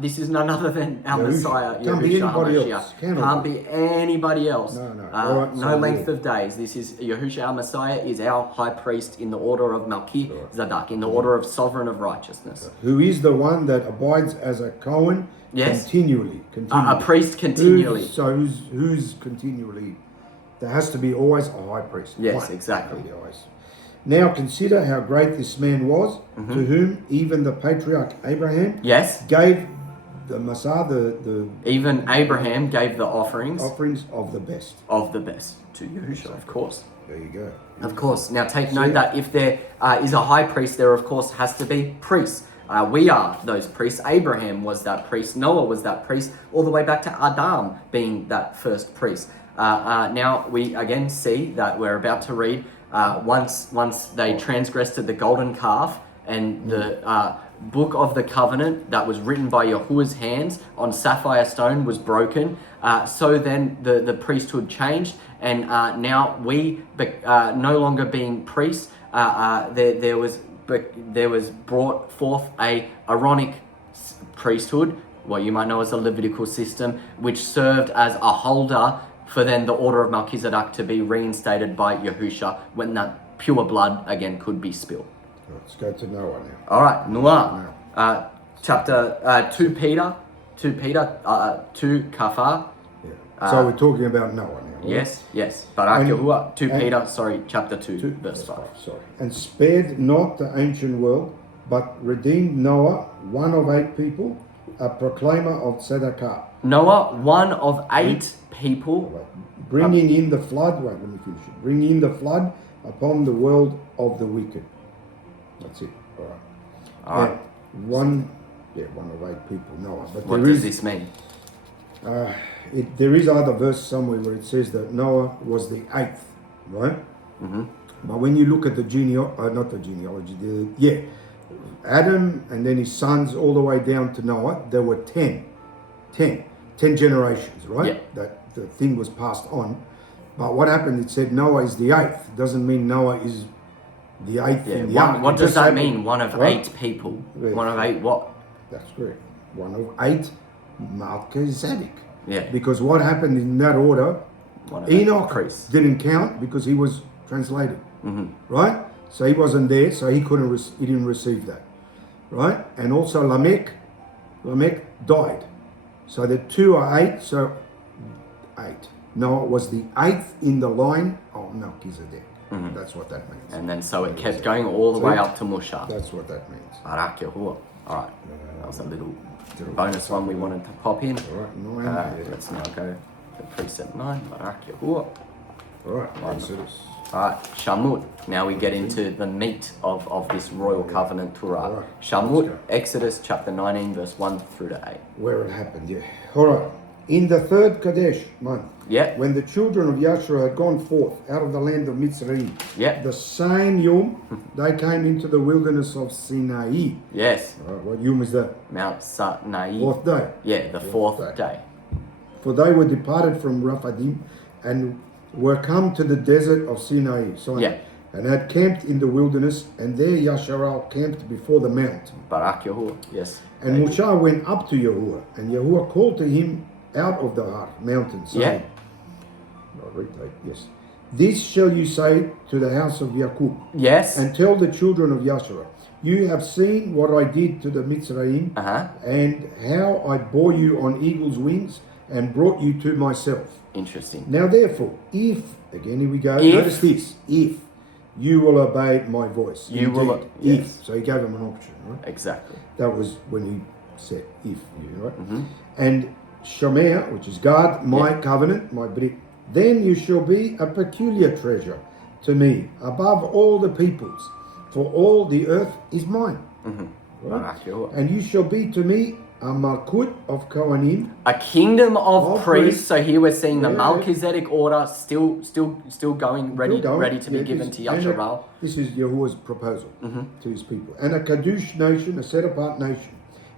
This is none other than our Messiah. Can't be anybody else. Can't be anybody else. No. No length of days. This is Yahushua, our Messiah, is our high priest in the order of Malky-Tzadak, in the order of sovereign of righteousness. Who is the one that abides as a Cohen continually. A priest continually. Who's continually? There has to be always a high priest. Yes, exactly. Now consider how great this man was, to whom even the patriarch Abraham gave the Messiah, even Abraham gave the offerings of the best. Of the best to Yahushua, of course. There you go. Of course. Now take note that if there is a high priest, there of course has to be priests. We are those priests. Abraham was that priest. Noah was that priest, all the way back to Adam being that first priest. Now we again see that we're about to read once they transgressed the golden calf and the book of the covenant that was written by Yahuwah's hands on sapphire stone was broken. So then the priesthood changed, and now we no longer being priests. There was brought forth a Aaronic priesthood, what you might know as the Levitical system, which served as a holder for then the order of Malky-Tzadak to be reinstated by Yahusha when that pure blood again could be spilled. Let's go to Noah now. All right, Noah, chapter 2 Peter, 2 Kafar. So we're talking about Noah now. Right? Yes. Barak Yahuwah, 2 Peter, chapter 2, verse 5. And spared not the ancient world, but redeemed Noah, one of 8 people, a proclaimer of Tzedakah. Noah, one of 8 people. Bringing in the flood, let me finish it. Bringing in the flood upon the world of the wicked. That's it. All right. One of 8 people, Noah. But what does this mean? There is other verse somewhere where it says that Noah was the 8th, right? Mm-hmm. But when you look at the Adam and then his sons all the way down to Noah, there were 10 generations, right? Yeah. That the thing was passed on. But what happened, it said Noah is the 8th. It doesn't mean Noah is the 8th in the ark. What does that mean? One of 8 people? Yeah. One of 8 what? That's correct. One of 8 Malky-Tzadak. Yeah. Because what happened in that order, Enoch didn't count because he was translated, right? So he wasn't there, so he didn't receive that, right? And also Lamech died. So the 2 are 8, so 8. Noah was the 8th in the line of Malky-Tzadak. That's what that means. And then so it kept going all the way up to Musha. That's what that means. Barak Yahuwah. All right. That was a little bonus one we wanted to pop in. All right, 9. Let's now go to precept 9. Barak Yahuwah. All right. Alright, Shamut. Now we get into the meat of this Royal Covenant Turah. Alright, Shamut, let's go. Exodus chapter 19, verse 1 through to 8. Where it happened, yeah. All right. In the third Kadesh month, Yeah. when the children of Yashua had gone forth out of the land of Mitzrayim, Yeah. the same Yom they came into the wilderness of Sinai. Yes. All right, what Yom is that? Mount Sinai. Fourth day. Yeah, the fourth day. For they were departed from Rephidim and were come to the desert of Sinai, Yeah. and had camped in the wilderness, and there Yasharal camped before the mount. Barak Yahuwah. Yes. And Moshe went up to Yahuwah, and Yahuwah called to him out of the mountain, saying, I'll read that, yes. This shall you say to the house of Jacob, Yes. and tell the children of Yashua, you have seen what I did to the Mitzrayim, and how I bore you on eagle's wings, and brought you to myself. Interesting. Now therefore, if, again here we go, If- notice this, if you will obey my voice. You will, Indeed, yes. if. So he gave him an option, right? Exactly. That was when he said if, right? And Shomer, which is God, my covenant, my brit, then you shall be a peculiar treasure to me above all the peoples, for all the earth is mine. Right? Barak Yahuwah. And you shall be to me a Malkut of Kohanim, A kingdom of Of priests. priests. So here we're seeing the Yeah. Melchizedek order still going, ready to be Yeah, given this- to and Yasharal. This is Yahuwah's proposal to his people. And a Kadush nation, a set-apart nation.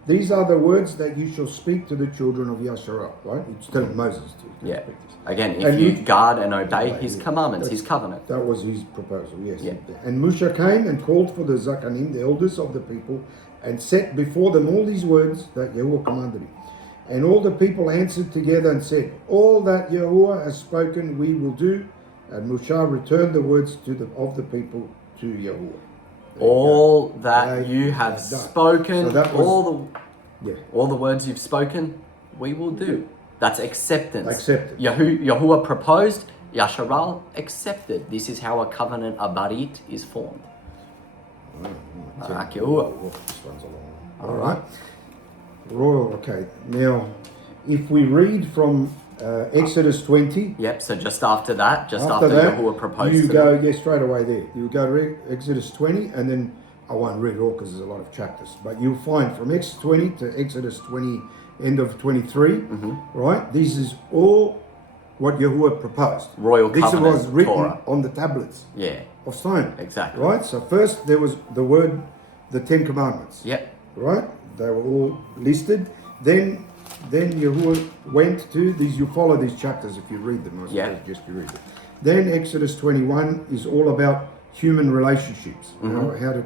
These are the words that you shall speak to the children of Yasharal, right? He's telling Moses to Yeah. speak this. Again, if And you you- guard and obey his commandments, his That's- covenant. That was his proposal, yes. Yeah. And Moshe came and called for the Zakanim, the elders of the people, and set before them all these words that Yahuwah commanded him. And all the people answered together and said, all that Yahuwah has spoken we will do. And Moshe returned the words of the people to Yahuwah. All that They you have have done. spoken, So that was- Yeah. all the words you've spoken, we will do. That's acceptance. Accepted. Yahuwah proposed, Yasharal accepted. This is how a covenant, a barit, is formed. Barak Yahuwah. This one's a long one. All right. Royal, okay. Now, if we read from Exodus 20, Yep, so just after that, that, Yahuwah proposed you to go, them. yeah, straight away there. You go to Exodus 20, and then I won't read it all because there's a lot of chapters, but you'll find from Exodus 20 to Exodus 20, end of 23, right? This is all what Yahuwah proposed. Royal This Covenant was written Torah. on the tablets Yeah, of stone. exactly. Right? So first there was the word, the 10 commandments. Yep. Right? They were all listed. Then Yahuwah went to these, you follow these chapters if you read them, I suppose, Yeah. just you read them. Then Exodus 21 is all about human relationships, you know, how to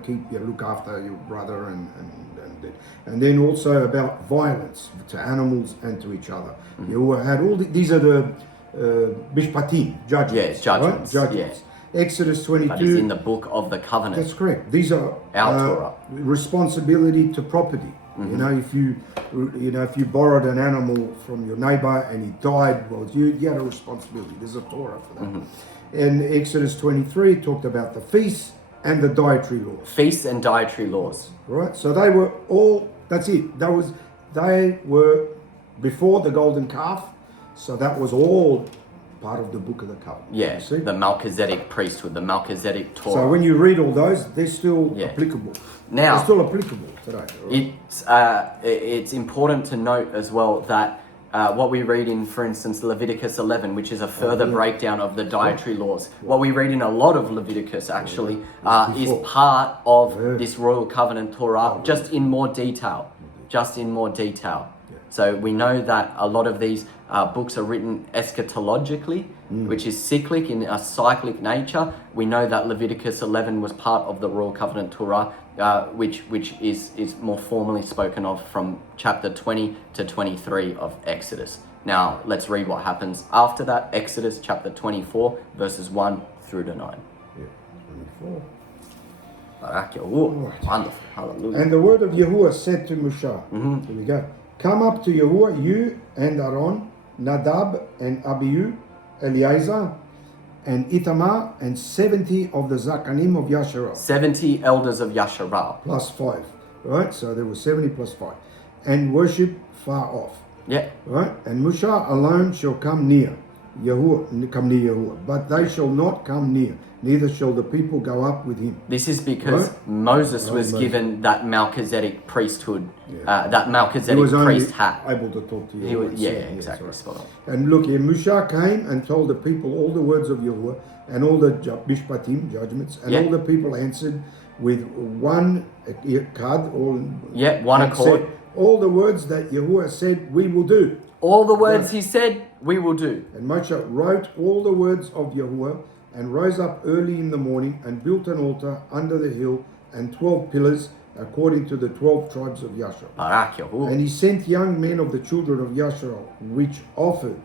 look after your brother and then also about violence to animals and to each other. Yahuwah had all these are the Mishpatim, judgments. Yeah, judgments, Right? Judgments. Exodus 22. But it's in the book of the covenant. That's correct. These are Our Torah. responsibility to property. You know, if you borrowed an animal from your neighbor and he died, well, you had a responsibility. There's a Torah for that. And Exodus 23 talked about the feasts and the dietary laws. Feasts and dietary laws. Right? So they were all. That's it. They were before the golden calf. So that was all part of the book of the covenant. Yeah, You see? the Melchizedek priesthood, the Melchizedek Torah. So when you read all those, they're still Yeah. applicable. Now- they're still applicable today. Right? It's important to note as well that what we read in, for instance, Leviticus 11, which is a further breakdown of the dietary laws. What we read in a lot of Leviticus actually is before. part of Yeah. this Royal Covenant Torah, just in more detail. Just in more detail. So we know that a lot of these books are written eschatologically, which is cyclic in a cyclic nature. We know that Leviticus 11 was part of the Royal Covenant Torah, which is more formally spoken of from chapter 20 to 23 of Exodus. Now let's read what happens after that. Exodus chapter 24 verses 1 through to 9. Yeah, 24. Barak Yahuwah. Wonderful. Hallelujah. And the word of Yahuwah said to Moshe, here we go, come up to Yahuwah, you and Aaron, Nadab and Abihu, Eleazar, and Itamar, and 70 of the Zakanim of Yasharal, 70 elders of Yasharal. plus 5. Right? So there were 70 plus 5. And worship far off. Yeah. Right? And Moshe alone shall come near. Yahuwah, come near Yahuwah, but they shall not come near, neither shall the people go up with him. This is because Moses was given that Malky-Tzadak priesthood, that Malky-Tzadak priest hat. Able to talk to you. He was, exactly. Spot on. And look here, Moshe came and told the people all the words of Yahuwah and all the mishpatim, judgments, and all the people answered with one kad, one accord. Said, all the words that Yahuwah said, we will do. All the words he said, we will do. And Moshe wrote all the words of Yahuwah and rose up early in the morning and built an altar under the hill and 12 pillars according to the 12 tribes of Yasharel. Barak Yahuwah. And he sent young men of the children of Yasharel, which offered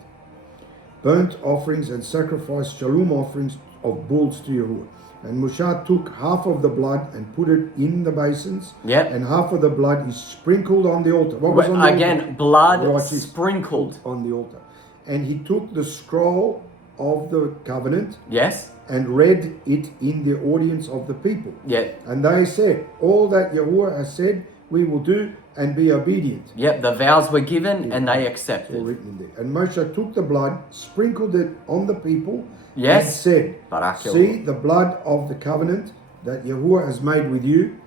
burnt offerings and sacrificed shalom offerings of bulls to Yahuwah. And Moshe took half of the blood and put it in the basins. And half of the blood is sprinkled on the altar. What was on the altar? Blood sprinkled on the altar. And he took the scroll of the covenant. And read it in the audience of the people. And they said, all that Yahuwah has said, we will do and be obedient. The vows were given and they accepted. All written in there. And Moshe took the blood, sprinkled it on the people, and said, see the blood of the covenant that Yahuwah has made with you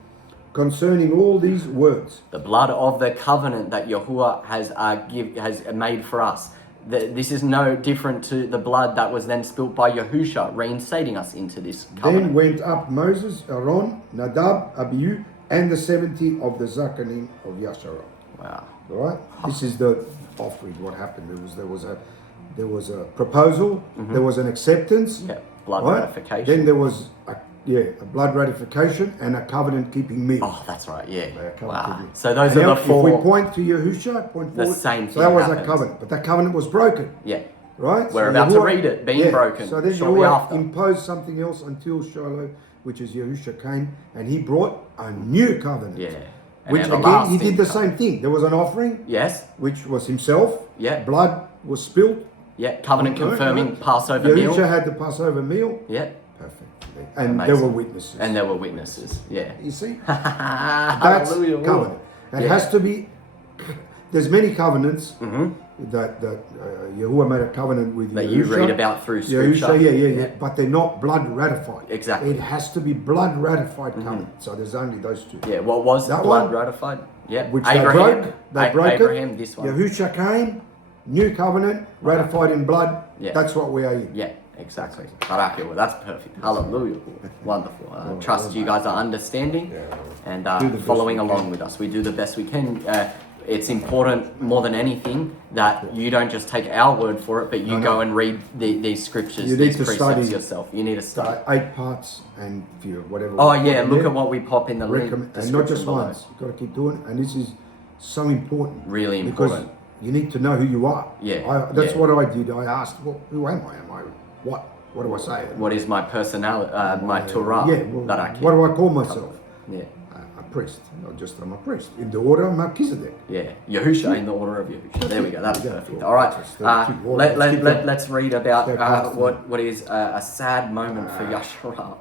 concerning all these words. The blood of the covenant that Yahuwah has made for us. This is no different to the blood that was then spilt by Yahusha, reinstating us into this covenant. Then went up Moses, Aaron, Nadab, Abihu, and the 70 of the Zakanim of Yasharel. Wow! All right, this is the offering. What happened? There was a proposal. There was an acceptance. Blood ratification. Then there was a blood ratification and a covenant keeping meal. Oh, that's right. Wow. So those are the four. If we point to Yahusha, the same thing. So that was a covenant, but that covenant was broken. Right. We're about to read it being broken. So then Yahuwah imposed something else until Shiloh, which is Yahusha, came and he brought a new covenant. Which again he did the same thing. There was an offering. Which was himself. Blood was spilled. Covenant confirming Passover meal. Yahusha had the Passover meal. Perfect. And there were witnesses. You see? That's covenant. It has to be. There's many covenants that Yahuwah made a covenant with that you read about through Scripture. But they're not blood ratified. Exactly. It has to be blood ratified covenant. So there's only those two. What was that blood ratified? Which Abraham. They broke Abraham, it. this one. Yahusha came, new covenant, ratified in blood. That's what we are in. Exactly. Barak Yahuwah. That's perfect. Hallelujah. Wonderful. Trust you guys are understanding and following along with us. We do the best we can. It's important more than anything that you don't just take our word for it, but you go and read these scriptures, these precepts yourself. You need to study. 8 parts and few, whatever. Look at what we pop in the link. And not just once. You've got to keep doing it. And this is so important. Really important. Because you need to know who you are. That's what I did. I asked, well, who am I? What do I say? What is my personality, my Torah that I keep? What do I call myself? A priest. I'm a priest. In the order of Malky-Tzadak. Yahusha in the order of Yahusha. There we go. That's perfect. All right. Let's read about what is a sad moment for Yasharel.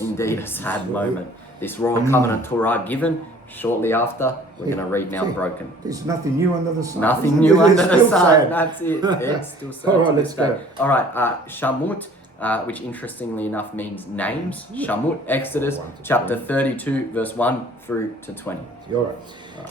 Indeed, a sad moment. This Royal Covenant Turah given. Shortly after, we're going to read now broken. There's nothing new under the sun. Nothing new under the sun. That's it. It's still sad. All right, let's go. All right, Shamut, which interestingly enough means names. Shamut, Exodus chapter 32, verse 1 through to 20. All right.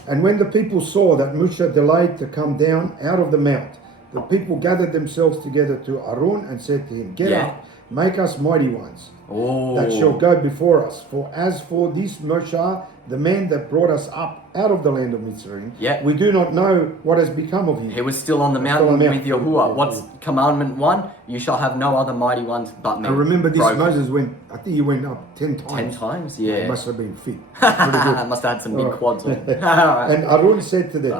And when the people saw that Moshe delayed to come down out of the mount, the people gathered themselves together to Aaron and said to him, Get up, make us mighty ones that shall go before us. For as for this Moshe, the man that brought us up out of the land of Mitzrayim, we do not know what has become of him. He was still on the mountain with Yahuwah. What's commandment 1? You shall have no other mighty ones but me. I remember this Moses I think he went up 10 times. 10 times, He must have been fit. Must have had some big quads on. And Aaron said to them,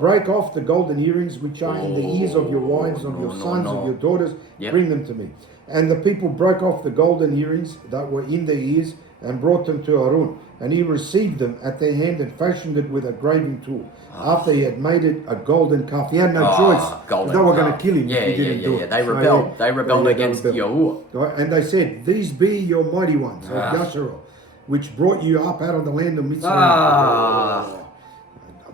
Break off the golden earrings which are in the ears of your wives, of your sons, of your daughters. Bring them to me. And the people broke off the golden earrings that were in their ears and brought them to Aaron. And he received them at their hand and fashioned it with a graving tool. After he had made it a golden calf. He had no choice. They were going to kill him if he didn't do it. They rebelled. They rebelled against Yahuwah. And they said, These be your mighty ones of Yasharel, which brought you up out of the land of Mitzrayim.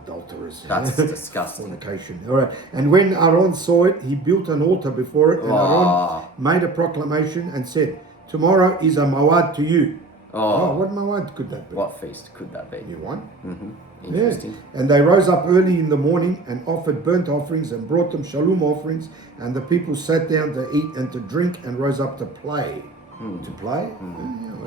adulterers. That's disgusting. Fornication. All right. And when Aaron saw it, he built an altar before it, and Aaron made a proclamation and said, "Tomorrow is a mawad to you." Oh, what mawad could that be? What feast could that be? New one. Interesting. Yeah. And they rose up early in the morning and offered burnt offerings and brought them shalom offerings. And the people sat down to eat and to drink and rose up to play. To play?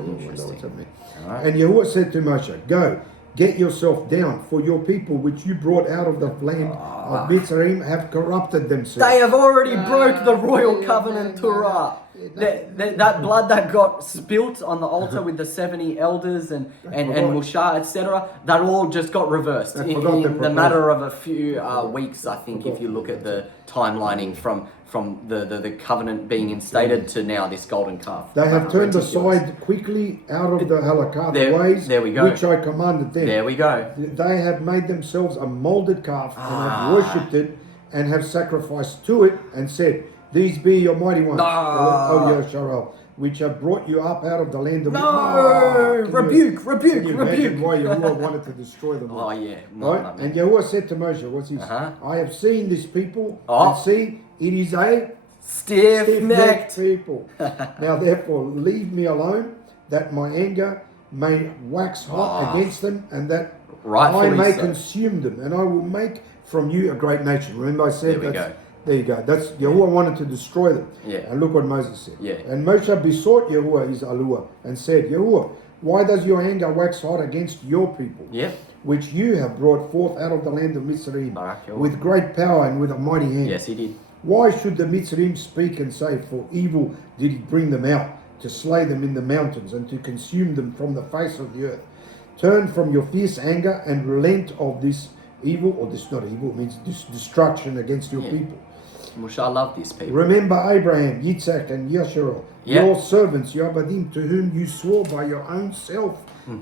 Interesting. Right. And Yahuwah said to Moshe, "Go, get yourself down, for your people which you brought out of the land of Mitzrayim have corrupted themselves." They have already broke the Royal Covenant Turah. That blood that got spilt on the altar with the 70 elders and Moshe, etc., that all just got reversed in the matter of a few weeks, I think, if you look at the timelining from the covenant being instated to now this golden calf. They have turned aside quickly out of the halakha, the ways which I commanded them. There we go. They have made themselves a molded calf and have worshipped it and have sacrificed to it and said, "These be your mighty ones, O Yasharal, which have brought you up out of the land of Rebuke. Imagine why Yahuwah wanted to destroy them all. Oh yeah. Right? And Yahuwah said to Moshe, what's this? I have seen this people, and see, it is a stiff-necked people. Now therefore leave me alone, that my anger may wax hot against them, and that I may consume them, and I will make from you a great nation. Remember I said there you go. That's Yahuwah wanted to destroy them. Yeah. And look what Moses said. Yeah. And Moshe besought Yahuwah his Aluah and said, "Yahuwah, why does your anger wax hot against your people, which you have brought forth out of the land of Mitzrayim Barak, with great power and with a mighty hand? Yes, he did. Why should the Mitzrayim speak and say, for evil did he bring them out, to slay them in the mountains and to consume them from the face of the earth? Turn from your fierce anger and relent of this evil," or this not evil, it means this destruction against your people. Moshe loved these people. "Remember Abraham, Yitzhak, and Yasharal, your servants, Yabadim, to whom you swore by your own self,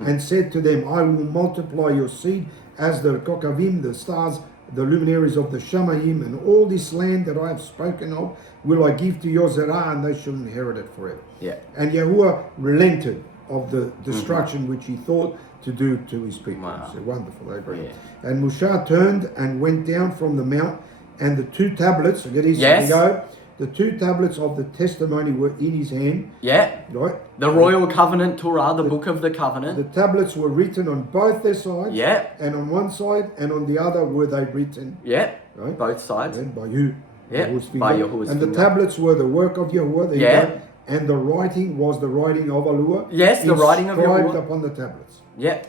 and said to them, I will multiply your seed as the Kokavim, the stars, the luminaries of the Shamayim, and all this land that I have spoken of will I give to your Zerah, and they shall inherit it forever." Yeah. And Yahuwah relented of the destruction which he thought to do to his people. Wow. So wonderful, Abraham. And Moshe turned and went down from the mount, and the two tablets, get his go. The two tablets of the testimony were in his hand. Yeah. Right. The Royal Covenant Turah, the book of the covenant. The tablets were written on both their sides. Yeah. And on one side and on the other were they written. Yeah. Right. Both sides. And by you. Yeah. By Yahuwah's and finger. the tablets were the work of Yahuwah. There you go. And the writing was the writing of Aluah. Yes, the writing of Yahuwah. Inscribed upon the tablets. Yeah.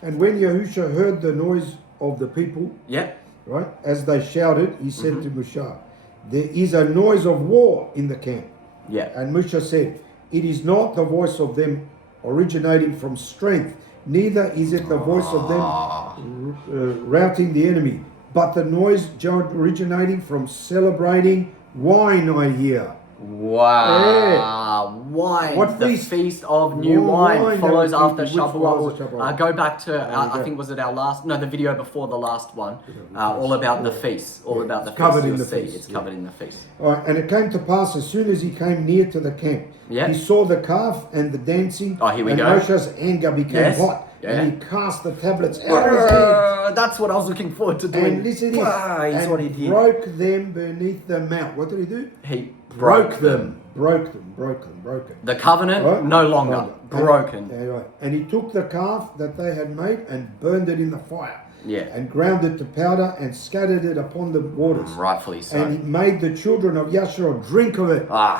And when Yahusha heard the noise of the people, right, as they shouted, he said to Moshe, "There is a noise of war in the camp." Yeah. And Moshe said, "It is not the voice of them originating from strength, neither is it the voice of them routing the enemy, but the noise originating from celebrating wine I hear." Wow. Wine. What the feast of new wine follows after Shavuot. Go back to, I think, was it our last, no, the video before the last one, all about the feast, about the feast. Covered in the feast. It's covered in the feast. All right, and it came to pass as soon as he came near to the camp, he saw the calf and the dancing, here we and go. Moshe's anger became hot, and he cast the tablets out of his hand. That's what I was looking forward to doing. And listen here, and what he did. Broke them beneath the mount. What did he do? He broke them. Broken. The covenant, no longer. Broken. Right. And he took the calf that they had made and burned it in the fire. Yeah. And ground it to powder and scattered it upon the waters. Rightfully so. And he made the children of Yasharel drink of it. Well,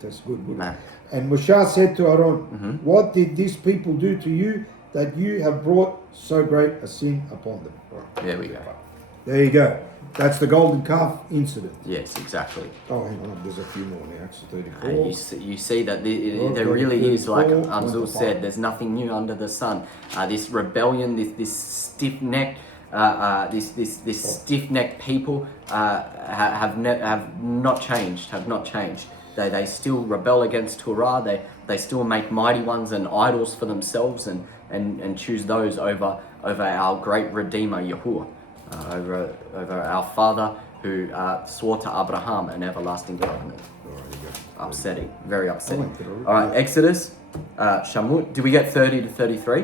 that's good, wouldn't it? And Moshe said to Aaron, "What did these people do to you that you have brought so great a sin upon them?" Right. There we go. There you go. That's the golden calf incident. Yes, exactly. Oh, hang on. There's a few more now. Acts 34. You see that there really is, like Amzul said, there's nothing new under the sun. This rebellion, this stiff-necked, this stiff-necked people have not changed. They still rebel against Torah. They still make mighty ones and idols for themselves, and choose those over our great Redeemer Yahuwah. Over our Father who swore to Abraham an everlasting covenant. Upsetting, very upsetting. All right, Exodus, Shamut. Did we get 30 to 33?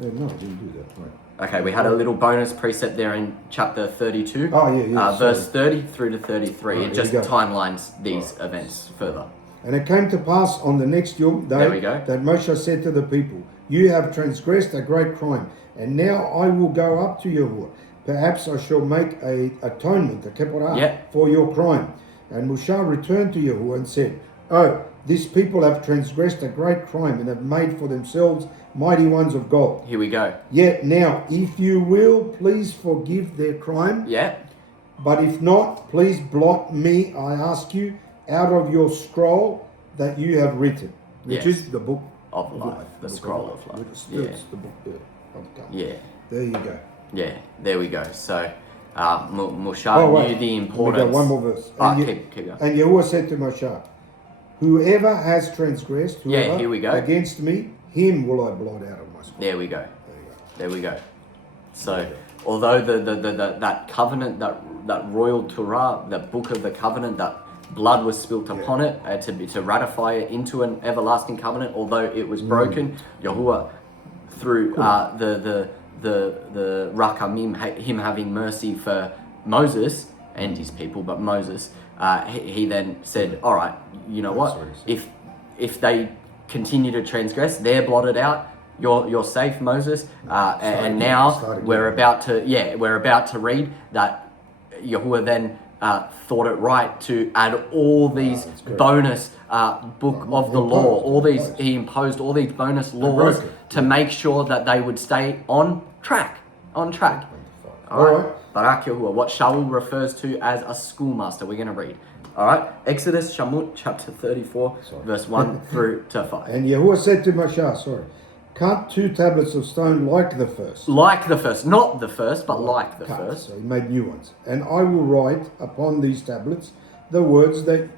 No, I didn't do that. Right. Okay, we had a little bonus precept there in chapter 32. Oh, yeah, verse 30 through to 33. Right, It just here you go. timelines these events further. And it came to pass on the next Yom There we day go. that Moshe said to the people, "You have transgressed a great crime, and now I will go up to Yahuwah. Perhaps I shall make a atonement, a keporah, Yeah. for your crime." And Moshe returned to Yahuwah and said, "Oh, these people have transgressed a great crime and have made for themselves mighty ones of gold. Here we go. Yet now, if you will, please forgive their crime. Yeah. But if not, please blot me, I ask you, out of your scroll that you have written," which Yes. is the book Of life, the book scroll of life. It's Yeah. the book of God. Yeah. There you go. Yeah. There we go. So, Moshe Oh, knew wait. the We importance. got one more verse. Keep going. And Yahuwah said to Moshe, "Whoever has transgressed, Yeah, here we go. against me, him will I blot out of my scroll." There we go. There you go. There we go. So, although that covenant, that Royal Turah, that book of the covenant, that blood was spilt upon it to ratify it into an everlasting covenant, although it was broken, Yahuwah, through the Rakamim, him having mercy for Moses and his people, but Moses, he then said, "All right, you know what? If they continue to transgress, they're blotted out. You're safe, Moses." And now we're about to read that Yahuwah then thought it right to add all these bonus book of the law, he imposed all these bonus laws to make sure that they would stay on track. All right. Barak Yahuwah, what Shaul refers to as a schoolmaster. We're going to read. All right. Exodus Shamut chapter 34, verse 1 through to 5. And Yahuwah said to Moshe, "Cut 2 tablets of stone like the first." Like the first, not the first, but like the Cut. first. So he made new ones. "And I will write upon these tablets the words that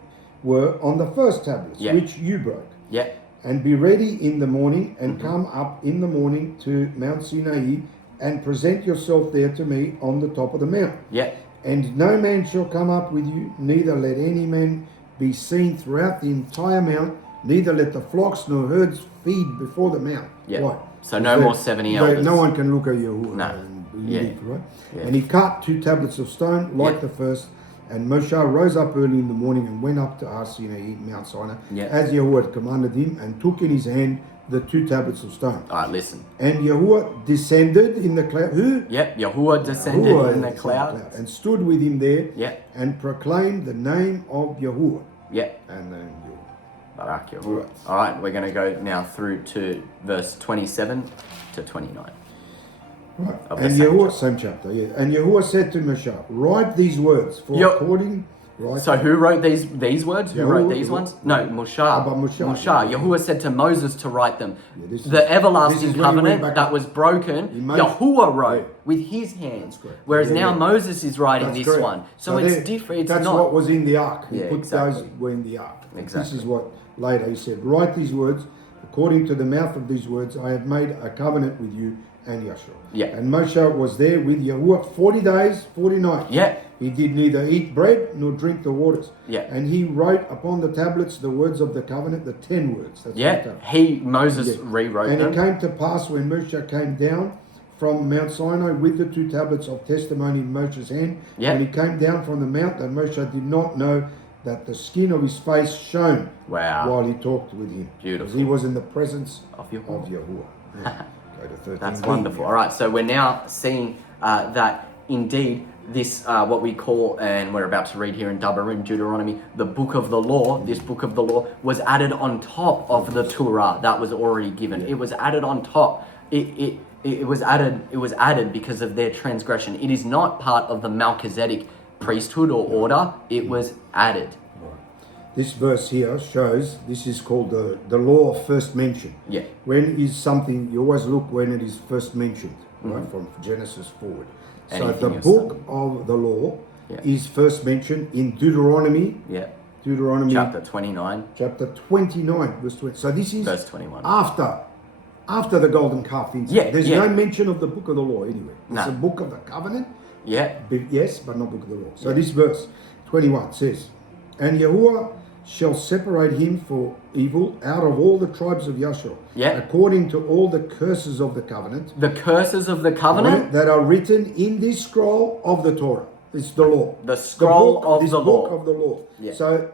were on the first tablets, which you broke. Yeah. And be ready in the morning, and come up in the morning to Mount Sinai, and present yourself there to me on the top of the mount. Yeah. And no man shall come up with you, neither let any man be seen throughout the entire mount, neither let the flocks nor herds feed before the mount." Yeah. Why? So no more 70 elders. No one can look at Yahuwah No. and Yeah. live, right? Yeah. And he cut 2 tablets of stone like the first. And Moshe rose up early in the morning and went up to Sinai, Mount Sinai, as Yahuwah had commanded him, and took in his hand the 2 tablets of stone. All right, listen. And Yahuwah descended in the cloud. Who? Yep, Yahuwah descended in the cloud. And stood with him there. Yep. And proclaimed the name of Yahuwah. Yep. And then Barak Yahuwah. All right, we're going to go now through to verse 27 to 29. Right. Of And the same Yahuwah, same chapter, yeah. And Yahuwah said to Moshe, "Write these words, for according..." Right. So who wrote these words? Who wrote these ones? No, Moshe. But Moshe. Yahuwah said to Moses to write them. This The is everlasting when he covenant went back that up. was broken, made- Yahuwah wrote with his hands. correct. Whereas Yeah, now yeah. Moses is writing That's this correct. one. So it's different. It's that's not. what was in the ark. He Yeah, put exactly. those were in the ark. Exactly. This is what later he said, "Write these words, according to the mouth of these words, I have made a covenant with you and Yahshua." Yeah. And Moshe was there with Yahuwah 40 days, 40 nights. Yeah. He did neither eat bread nor drink the waters. Yeah. And he wrote upon the tablets the words of the covenant, the 10 words. That's what it Yeah, Moses Yeah. rewrote And them. it came to pass when Moshe came down from Mount Sinai with the 2 tablets of testimony in Moshe's hand, Yeah. when he came down from the mount, that Moshe did not know that the skin of his face shone Wow. while he talked with him. Beautiful. Because he was in the presence Of Yahuwah. Yahuwah. Yeah. Go to 13. That's wonderful. All right, so we're now seeing that indeed this, what we call, and we're about to read here in Devarim, Deuteronomy, the book of the law, this book of the law was added on top of the Torah that was already given. It was added on top. It was added because of their transgression. It is not part of the Malky-Tzadak priesthood or order. It was added. This verse here shows, this is called the law of first mention. Yeah. When is something, you always look when it is first mentioned, right, from Genesis forward. So Anything the you're book studying. of the law Yeah. is first mentioned in Deuteronomy, Yeah. Deuteronomy Chapter 29, chapter 29, verse 20. So this is verse 21. after the golden calf incident. Yeah, There's yeah. no mention of the book of the law anyway. It's No. a book of the covenant, Yeah. yes, but not book of the law. So this verse 21 says, "And Yahuwah shall separate him for evil out of all the tribes of Yashar, Yeah. according to all the curses of the covenant The curses of the covenant, that are written in this scroll of the Torah. It's the law. the scroll of this the book law. of the law. Yeah. So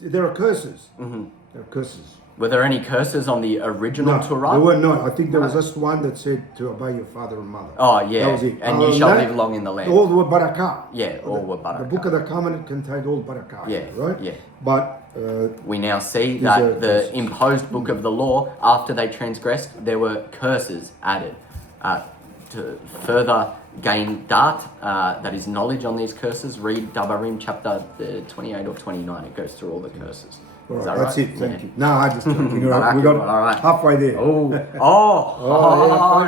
there are curses. There are curses. Were there any curses on the original No, Torah? there were not. I think there was No. just one that said to obey your father and mother. Oh, yeah. That was it. And you Other shall than that, live long in the land. All were barakah. Yeah, all were The barak. book of the covenant contained all barakah. Yeah, Right? yeah. But We now see These are that the curses. imposed book of the law, after they transgressed, there were curses added to further gain dart, that is knowledge on these curses. Read Dabarim chapter 28 or 29. It goes through all the curses. all Is right, that that's right? it. Thank Yeah. you. No, I just joking. All right, we All got right. halfway there. Oh, yeah,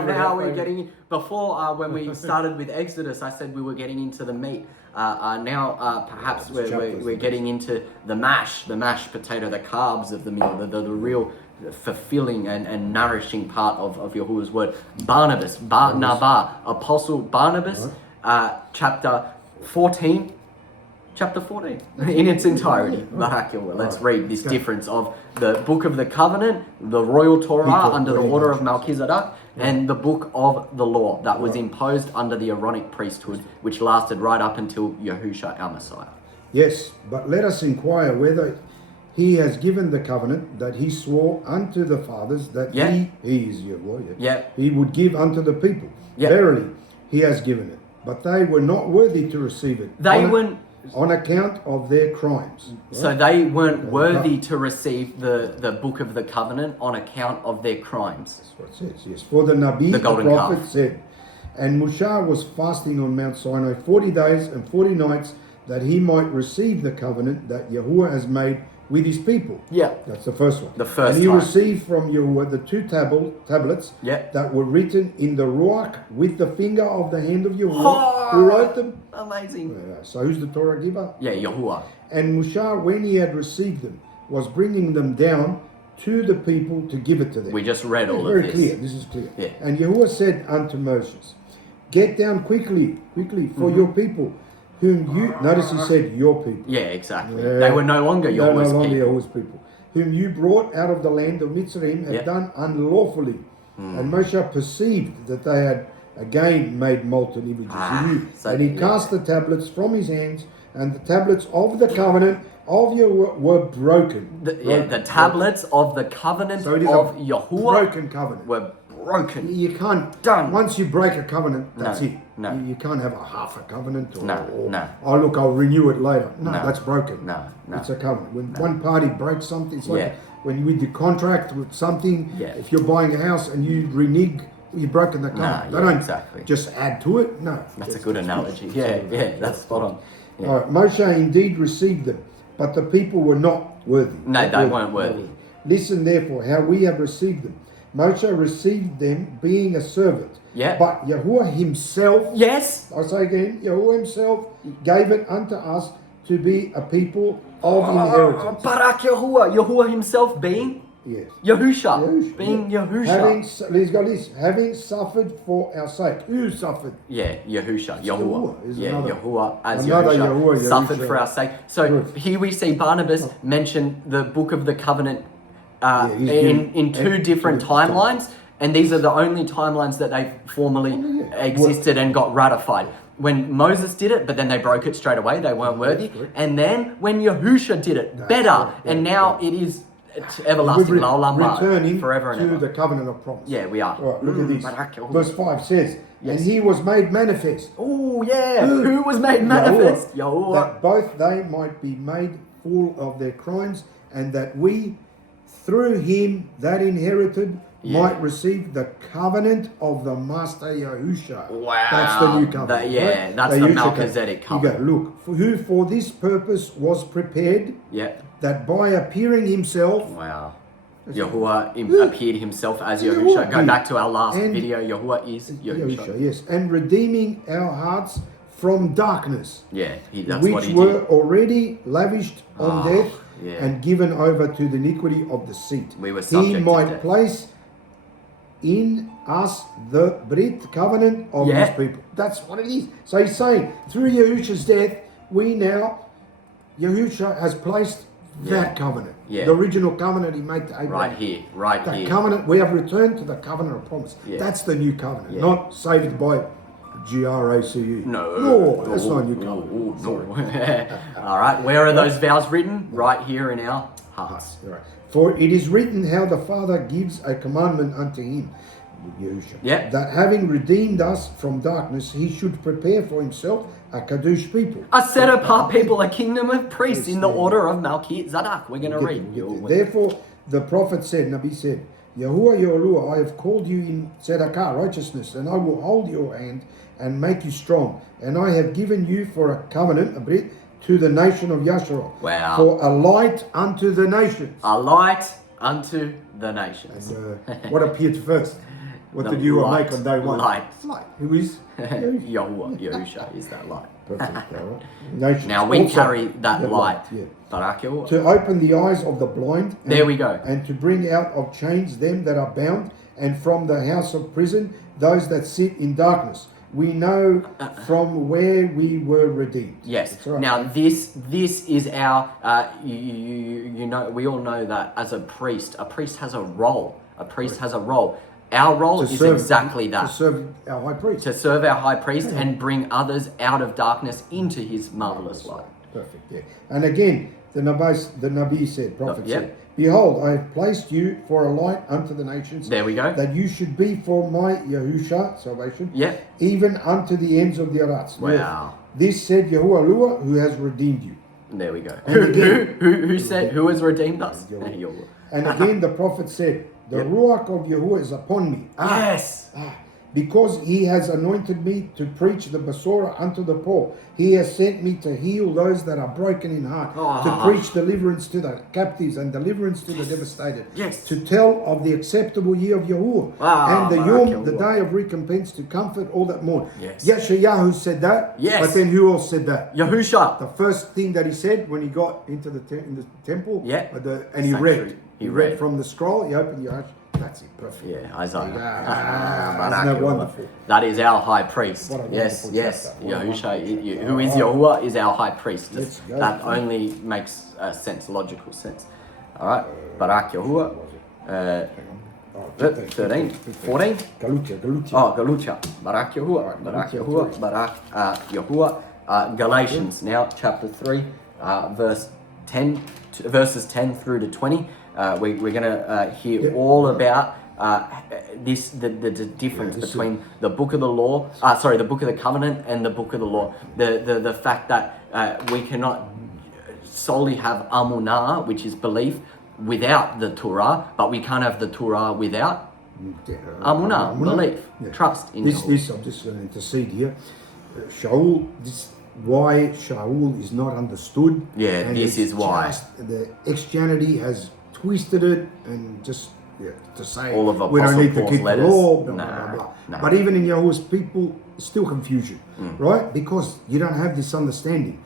now fine. we're getting in. Before, when we started with Exodus, I said we were getting into the meat. Now, perhaps we're getting into the mashed potato, the carbs of the meal, the real fulfilling and nourishing part of Yahuwah's word. Barnabas, Apostle Barnabas, chapter 14. Chapter 14 in its entirety. Barak. Let's read this difference of the book of the covenant, the Royal Torah under the order of Malky-Tzadak, and the book of the law that was imposed under the Aaronic priesthood, which lasted right up until Yahusha our Messiah. Yes, but let us inquire whether he has given the covenant that he swore unto the fathers that Yeah. he is Yahuwah, Yeah. he would give unto the people. Yeah. Verily, he has given it, but they were not worthy to receive it. They weren't. On account of their crimes. So they weren't worthy to receive the book of the covenant on account of their crimes. That's what it says, yes. For the Nabi, the golden prophet, calf. said, and Moshe was fasting on Mount Sinai 40 days and 40 nights that he might receive the covenant that Yahuwah has made with his people. Yeah. That's the first one. The first And he time. received from Yahuwah the two tablets Yeah. that were written in the Ruach with the finger of the hand of Yahuwah. Oh, Who wrote them? Amazing. So who's the Torah giver? Yeah, Yahuwah. And Moshe, when he had received them, was bringing them down to the people to give it to them. We just read all of Very this. clear. This is clear. Yeah. And Yahuwah said unto Moses, get down quickly, for your people, whom you, notice he said your people. Yeah, exactly. Yeah. They were no longer No Yahuwah's longer people. Yahuwah's people. Whom you brought out of the land of Mitzrayim have Yeah. done unlawfully. And Moshe perceived that they had again made molten images. He knew. so- And he yeah. cast the tablets from his hands, and the tablets of the covenant of Yahuwah were broken. The tablets of the covenant So it is of a Yahuwah broken covenant. were broken. You can't Done. Once you break a covenant, that's No, it. no. You can't have a half a covenant or, No, or no. oh look, I'll renew it later. No, No, that's broken. no, no. It's a covenant. When one party breaks something, it's like Yeah. when you with the contract with something. Yeah. If you're buying a house and you renege, you've broken the covenant. yeah, They don't exactly. just add to it. No, That's a good analogy. Yeah, that's spot on. Yeah. All right, Moshe indeed received them, but the people were not worthy. No, Not they weren't worthy. Listen therefore how we have received them. Moshe received them being a servant. Yeah. But Yahuwah himself, Yes. I say again, Yahuwah himself gave it unto us to be a people of inheritance. Barak Yahuwah himself being Yes. Yahusha, Yahushua, being yeah. Yahusha. Let's go this. Having suffered for our sake. Who suffered? Yeah, Yahusha, Yahuwah. Yahuwah is Yeah, another- Yahuwah as another Yahusha Yahuwah, suffered Yahusha. for our sake. So Good. here we see Barnabas mention the book of the covenant he's in given- two different timelines, and these are the only timelines that they've formally existed and got ratified. When Moses did it, but then they broke it straight away, they weren't worthy. correct. And then when Yahusha did it, That's better, right, yeah, and now yeah. it is everlasting, la'olam ba'ad, returning forever and to ever. the covenant of promise. Yeah, we are. All right, look at this. Barak Yahuwah. Verse 5 says, Yes. and he was made manifest. Oh yeah, who was made manifest? Yahuwah. That both they might be made full of their crimes, and that we, through him that inherited, might receive the covenant of the Master Yahusha. Wow. That's the new covenant. That- yeah, right? that's the Yahusha Melchizedek You covenant. go, look, who for this purpose was prepared, Yeah. that by appearing himself, Wow. Yahuwah appeared himself as Yahuwah Yahusha. Go did. back to our last And- video. Yahuwah is Yahusha. Yahusha, yes, and redeeming our hearts from darkness, Yeah, that's what which he were did. already lavished on Ah, death yeah. and given over to the iniquity of the seat. We were He subject to might death. place in us the Brit covenant of Yeah. his people. That's what it is. So he's saying through Yahusha's death, we now, Yahusha has placed That covenant. Yeah. The original covenant he made to Abraham. Right The here. covenant, we have returned to the covenant of promise. Yeah. That's the new covenant, Yeah. not saved by GRACE. No. That's not a new covenant. No. All right. Where are those vows written? Right here in our hearts. Right. For it is written how the Father gives a commandment unto him, Yahushua, Yeah. that having redeemed us from darkness, he should prepare for himself a Kadosh people. A set apart people, a kingdom of priests in the order of Malky-Tzadak. We're going to read. Therefore, the prophet said, Nabi said, Yahuwah Yahuwah, I have called you in tzedakah, righteousness, and I will hold your hand and make you strong. And I have given you for a covenant, a brit, to the nation of Yasharal. Wow. For a light unto the nations. A light unto the nations. And what appeared first? What The did you light. make on day one? Light. Light. Who is? Yahuwah, Yahusha is that light. Perfect. All right. Nations. Now we Also, carry that the light. Yeah. Barak Yahuwah. To open the eyes of the blind. And, There we go. And to bring out of chains them that are bound, and from the house of prison those that sit in darkness. We know from where we were redeemed. Yes. That's right. Now this is our. You know, we all know that as a priest has a role. A priest has a role. Our role is exactly that. To serve our high priest. To serve our high priest and bring others out of darkness into his marvelous light. Perfect. Yeah. And again, the Nabi said, prophet Yep. said, Behold, I have placed you for a light unto the nations. There we go. That you should be for my Yahusha, salvation. Yeah. Even unto the ends of the earth. Wow. This said Yahuwah, who has redeemed you. There we go. And again, Who has redeemed us? Yahuwah. Yahuwah. And again, the prophet said, the Ruach of Yahuwah is upon me. Yes. Because he has anointed me to preach the Basora unto the poor. He has sent me to heal those that are broken in heart, to preach deliverance to the captives and deliverance to the devastated, Yes. to tell of the acceptable year of Yahuwah, and the Yom, the day of recompense, to comfort all that mourn. Yes. Yeshayahu said that, Yes. but then who else said that? Yahusha. The first thing that he said when he got into the in the temple, Yeah. And he Sanctuary. read. He read read. from the scroll, he opened your eyes. That's it, perfect. Yeah, Isaiah. Isn't that wonderful? That is our high priest. What a Yes, wonderful yes. chapter. What a Yahusha, who is Yahuwah, is our high priest. Let's go. That only makes sense, logical sense. All right, Barak Yahuwah. 13, 14. Galutia. Oh, Galucha. Barak Yahuwah. Barak Yahuwah. Barak Yahuwah. Galatians now, chapter 3, verses 10 through to 20. We're going to hear all about the difference between the book of the law, the book of the covenant and the book of the law. The fact that we cannot solely have amunah, which is belief, without the Torah, but we can't have the Torah without amunah, belief, trust in this. Yahuwah. I'm just going to intercede here. Shaul, why Shaul is not understood. Yeah, and this is why. The Christianity has twisted it and just to say All of we don't Apostle need to Paul's keep letters. the law, blah, Nah, blah, blah. nah. But even in Yahuwah's people, still confusion, right? Because you don't have this understanding.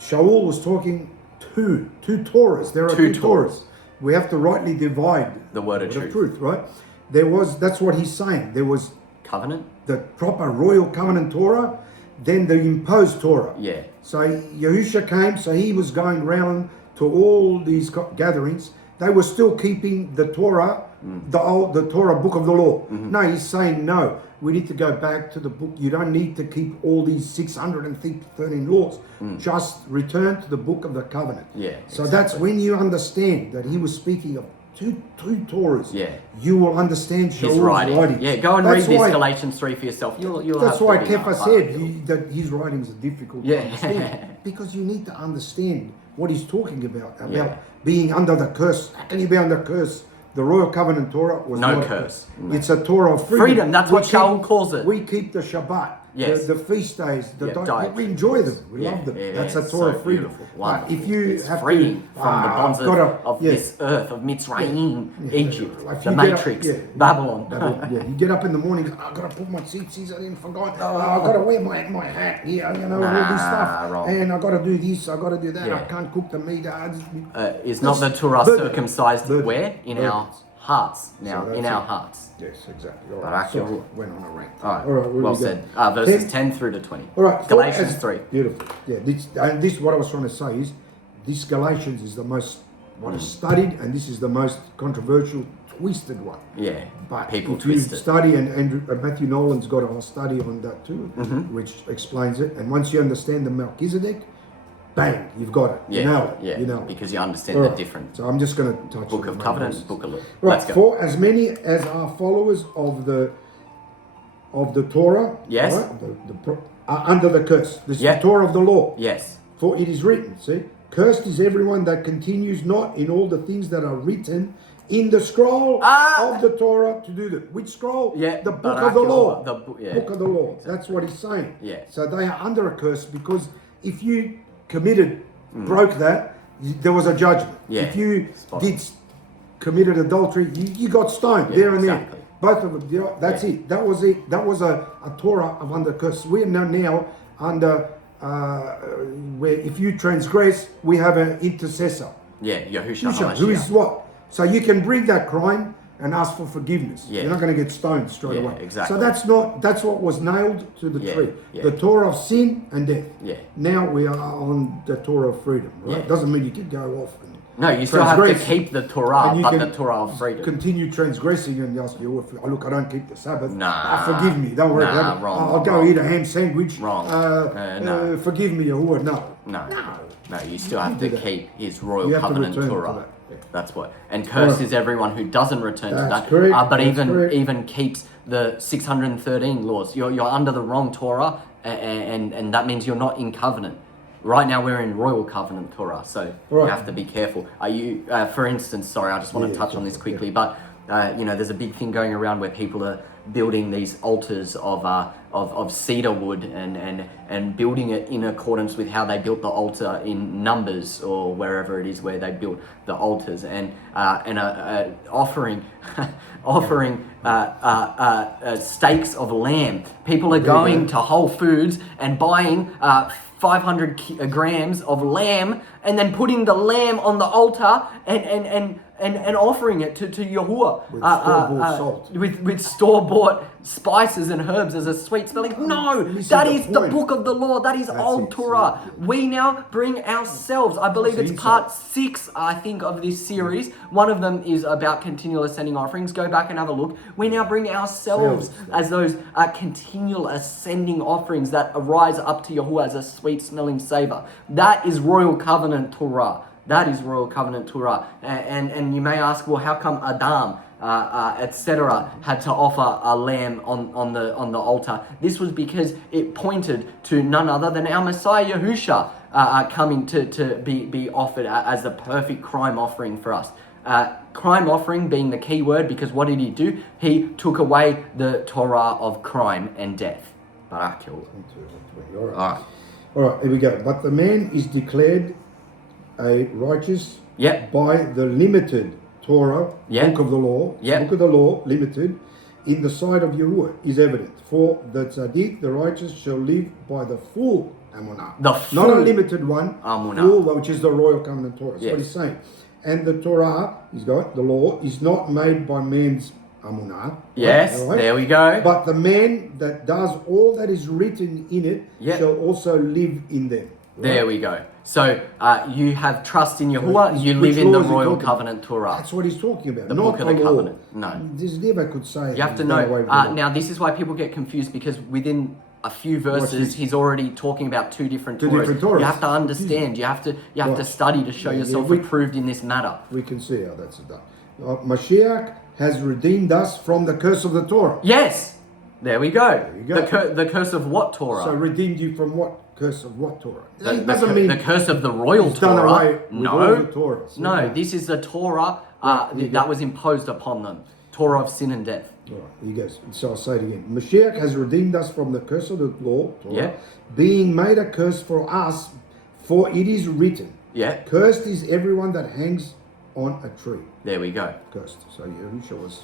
Shaul was talking two Torahs. There are two Torahs. We have to rightly divide The word of truth. right? That's what he's saying. There was Covenant? the proper Royal Covenant Torah, then the imposed Torah. Yeah. So Yahusha came, so he was going round to all these gatherings. They were still keeping the Torah, the Torah book of the law. No, he's saying, no, we need to go back to the book. You don't need to keep all these 613 laws. Just return to the book of the covenant. Yeah. So that's when you understand that he was speaking of two Torahs. Yeah. You will understand His Shaul's writing. writings. Yeah, go and That's read this why- Galatians 3 for yourself. You'll That's have why to be Kefa enough. said that his writings are difficult Yeah. to understand. Because you need to understand what he's talking about Yeah. being under the curse. How can you be under curse? The Royal Covenant Torah was No not a curse. No. It's a Torah of freedom. Freedom, that's what Shaul calls it. We keep the Shabbat, Yes. the feast days, Yeah, we dietary. enjoy them. We Yeah, love them. yeah, That's yeah, a Torah so of freedom. beautiful, But wonderful. if you It's have free to, from the bonds I've gotta- of yeah. this earth, of Mitzrayim, Egypt, Like the you get up- Matrix, yeah. Babylon. Yeah, you get up in the morning, I gotta put my tzitzis, I didn't forget. I gotta wear my hat here, all this stuff. Wrong. And I gotta do this, I gotta do that. Yeah. I can't cook the meat. Is not the Torah Burden. circumcised Burden. where? In our Burdens. hearts. Now, So in that's our it. hearts. Yes, exactly. All Barak right. So, Yahuwah. went on a rant. All right, where well we go? said. Verses 10 through to 20. All right. Galatians as- 3. Beautiful. Yeah, this what I was trying to say is this Galatians is the most what is studied, and this is the most controversial, twisted one. Yeah, But people if you twist it. study, and Matthew Nolan's got a whole study on that too, which explains it. And once you understand the Melchizedek, bang, you've got it. Yeah, You know it. yeah, You know it. because you understand All the right. difference. So I'm just going to touch Book on of the Covenant, verses. Book of Law. Right. Let's go. For as many as are followers of the Torah, Yes. right, are under the curse. This is Yeah. the Torah of the law. Yes. For it is written, see, cursed is everyone that continues not in all the things that are written in the scroll of the Torah to do them. Which scroll? Yeah, The book Barak, of the law. the book, yeah. Book of the law. That's what he's saying. Yeah. So they are under a curse because if you broke that, there was a judgment. Yeah. If you Spot on. committed adultery, you got stoned Yeah, there and exactly. there. Both of them. You know, that's it. That was it. That was a Torah of under curse. We are now under where if you transgress, we have an intercessor. Yeah, Yahushua Who is HaMashiach. what? So you can bring that crime and ask for forgiveness. Yeah. You're not going to get stoned straight Yeah, away. exactly. So that's what was nailed to the Yeah, tree. yeah. The Torah of sin and death. Yeah. Now we are on the Torah of freedom. Right? Yeah. Doesn't mean you can go off and No, you still have to transgress. keep the Torah, And you but can the Torah of freedom. continue transgressing and you ask you, look, I don't keep the Sabbath. Nah. Forgive me. Don't worry Nah, about it. wrong, I'll go wrong. eat a ham sandwich. Wrong. No. Forgive me, Yahuwah. No. No. No. No, you still have do to that. keep his Royal You have to Covenant return to Turah. that, yeah. That's what. And cursed Right. is everyone who doesn't return to That's that. correct, But that's correct. even keeps the 613 laws. You're under the wrong Torah, and that means you're not in covenant. Right now we're in Royal Covenant Turah, so you Right. have to be careful. Are you, for instance, sorry, I just want to Yeah, touch on this yeah. quickly, but there's a big thing going around where people are building these altars of cedar wood and building it in accordance with how they built the altar in Numbers or wherever it is where they built the altars, and offering steaks of lamb. People are going to Whole Foods and buying 500 grams of lamb and then putting the lamb on the altar and offering it to Yahuwah With store-bought salt. with store-bought spices and herbs as a sweet smelling. No, Missing that the is the point. book of the law. That is old it, Torah. We now bring ourselves. I believe That's it's the part 6, I think, of this series. One of them is about continual ascending offerings. Go back and have a look. We now bring ourselves as those continual ascending offerings that arise up to Yahuwah as a sweet smelling savor. That is Royal Covenant Turah. That is Royal Covenant Turah. And you may ask, well, how come Adam, etc., had to offer a lamb on the altar? This was because it pointed to none other than our Messiah Yahushua coming to be offered as the perfect crime offering for us. Crime offering being the key word, because what did he do? He took away the Torah of crime and death. Barak. All right, here we go. But the man is declared a righteous Yep. by the limited Torah, Yep. book of the law, Yep. book of the law, limited, in the sight of Yahuwah is evident. For the tzaddik, the righteous, shall live by the full Amunah. The Not a full limited one, Amunah. full, which is the Royal Covenant Torah. That's Yes. what he's saying. And the Torah, he's got, the law, is not made by man's Amunah. Yes, right? there we go. But the man that does all that is written in it Yep. shall also live in them. Right? There we go. So you have trust in Yahuwah, you Which live in the law is he Royal talking Covenant Torah. That's what he's talking about. The not book of the law. covenant. No. This never could say. You have to he's done away know, with the law. now this is why people get confused, because within a few verses this. he's already talking about two different Two Torahs. different Torahs. You have to understand, you have to Right. study to show Yeah, yourself we- approved in this matter. We can see how that's done. Mashiach has redeemed us from the curse of the Torah. Yes! There we go. you go. The curse of what Torah? So redeemed you from what curse of what Torah? The, It doesn't mean the curse of the royal he's done Torah. away with all No. the Torahs. No, Okay. this is the Torah you that was imposed upon them. Torah of sin and death. All right, he goes. So I'll say it again. Mashiach has redeemed us from the curse of the law, Torah, Yeah. being made a curse for us, for it is written, Yeah, cursed is everyone that hangs on a tree. there we go. Cursed. So Yahushua was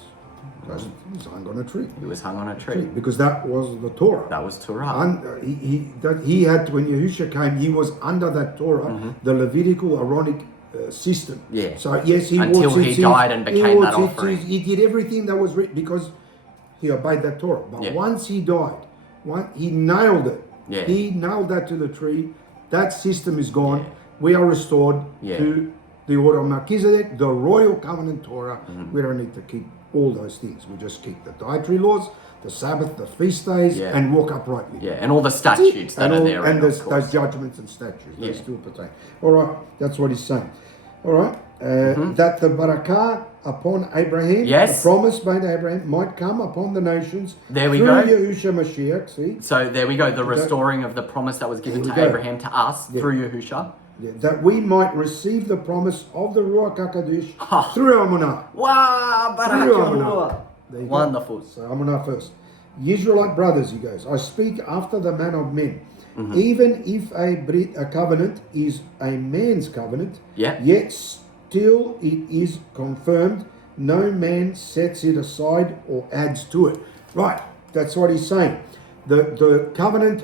cursed. He was hung on a tree. He was hung on a tree. Because that was the Torah. That was Torah. He had, when Yahushua came, he was under that Torah, the Levitical Aaronic system. Yeah. So yes, he Until wore he tzitzit, died and became wore that tzitzit, offering. He did everything that was written because he obeyed that Torah. But Yeah. once he died, he nailed it. Yeah. He nailed that to the tree. That system is gone. we are restored Yeah. to the order of Malky-Tzadak, the Royal Covenant Turah. We don't need to keep all those things. We just keep the dietary laws, the Sabbath, the feast days, Yeah. and walk uprightly. Yeah, and all the statutes that are there. And of those course. judgments and statutes, they Yeah. still pertain. All right, that's what he's saying. All right, that the Barakah upon Abraham, Yes. the promise made to Abraham, might come upon the nations There we through go. 𝤉𝄄𝄅, see? So there we go, the restoring of the promise that was given There to we go. Abraham to us through Yahusha. Yeah, that we might receive the promise of the Ruach HaKadosh Ha. through Amunah. Wow, Barak Through Yahuwah. Amunah. There you go. Wonderful. So Amunah first. Ye Israelite brothers, he goes, I speak after the manner of men. Mm-hmm. Even if a covenant is a man's covenant, Yeah. yet still it is confirmed. No man sets it aside or adds to it. Right, that's what he's saying. The covenant,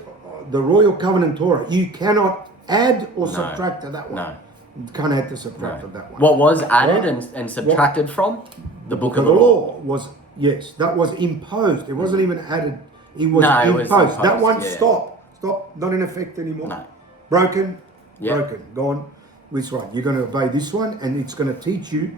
the Royal Covenant Turah, you cannot add or subtract to that one. No. You can't add to subtract to that one. What was added Right. and subtracted from? The book of The the law. law was, yes, that was imposed. It wasn't even added. It was No, it was imposed. That imposed, one yeah. stop, not in effect anymore. No. Broken, Yeah. broken, gone. Which one? You're going to obey this one, and it's going to teach you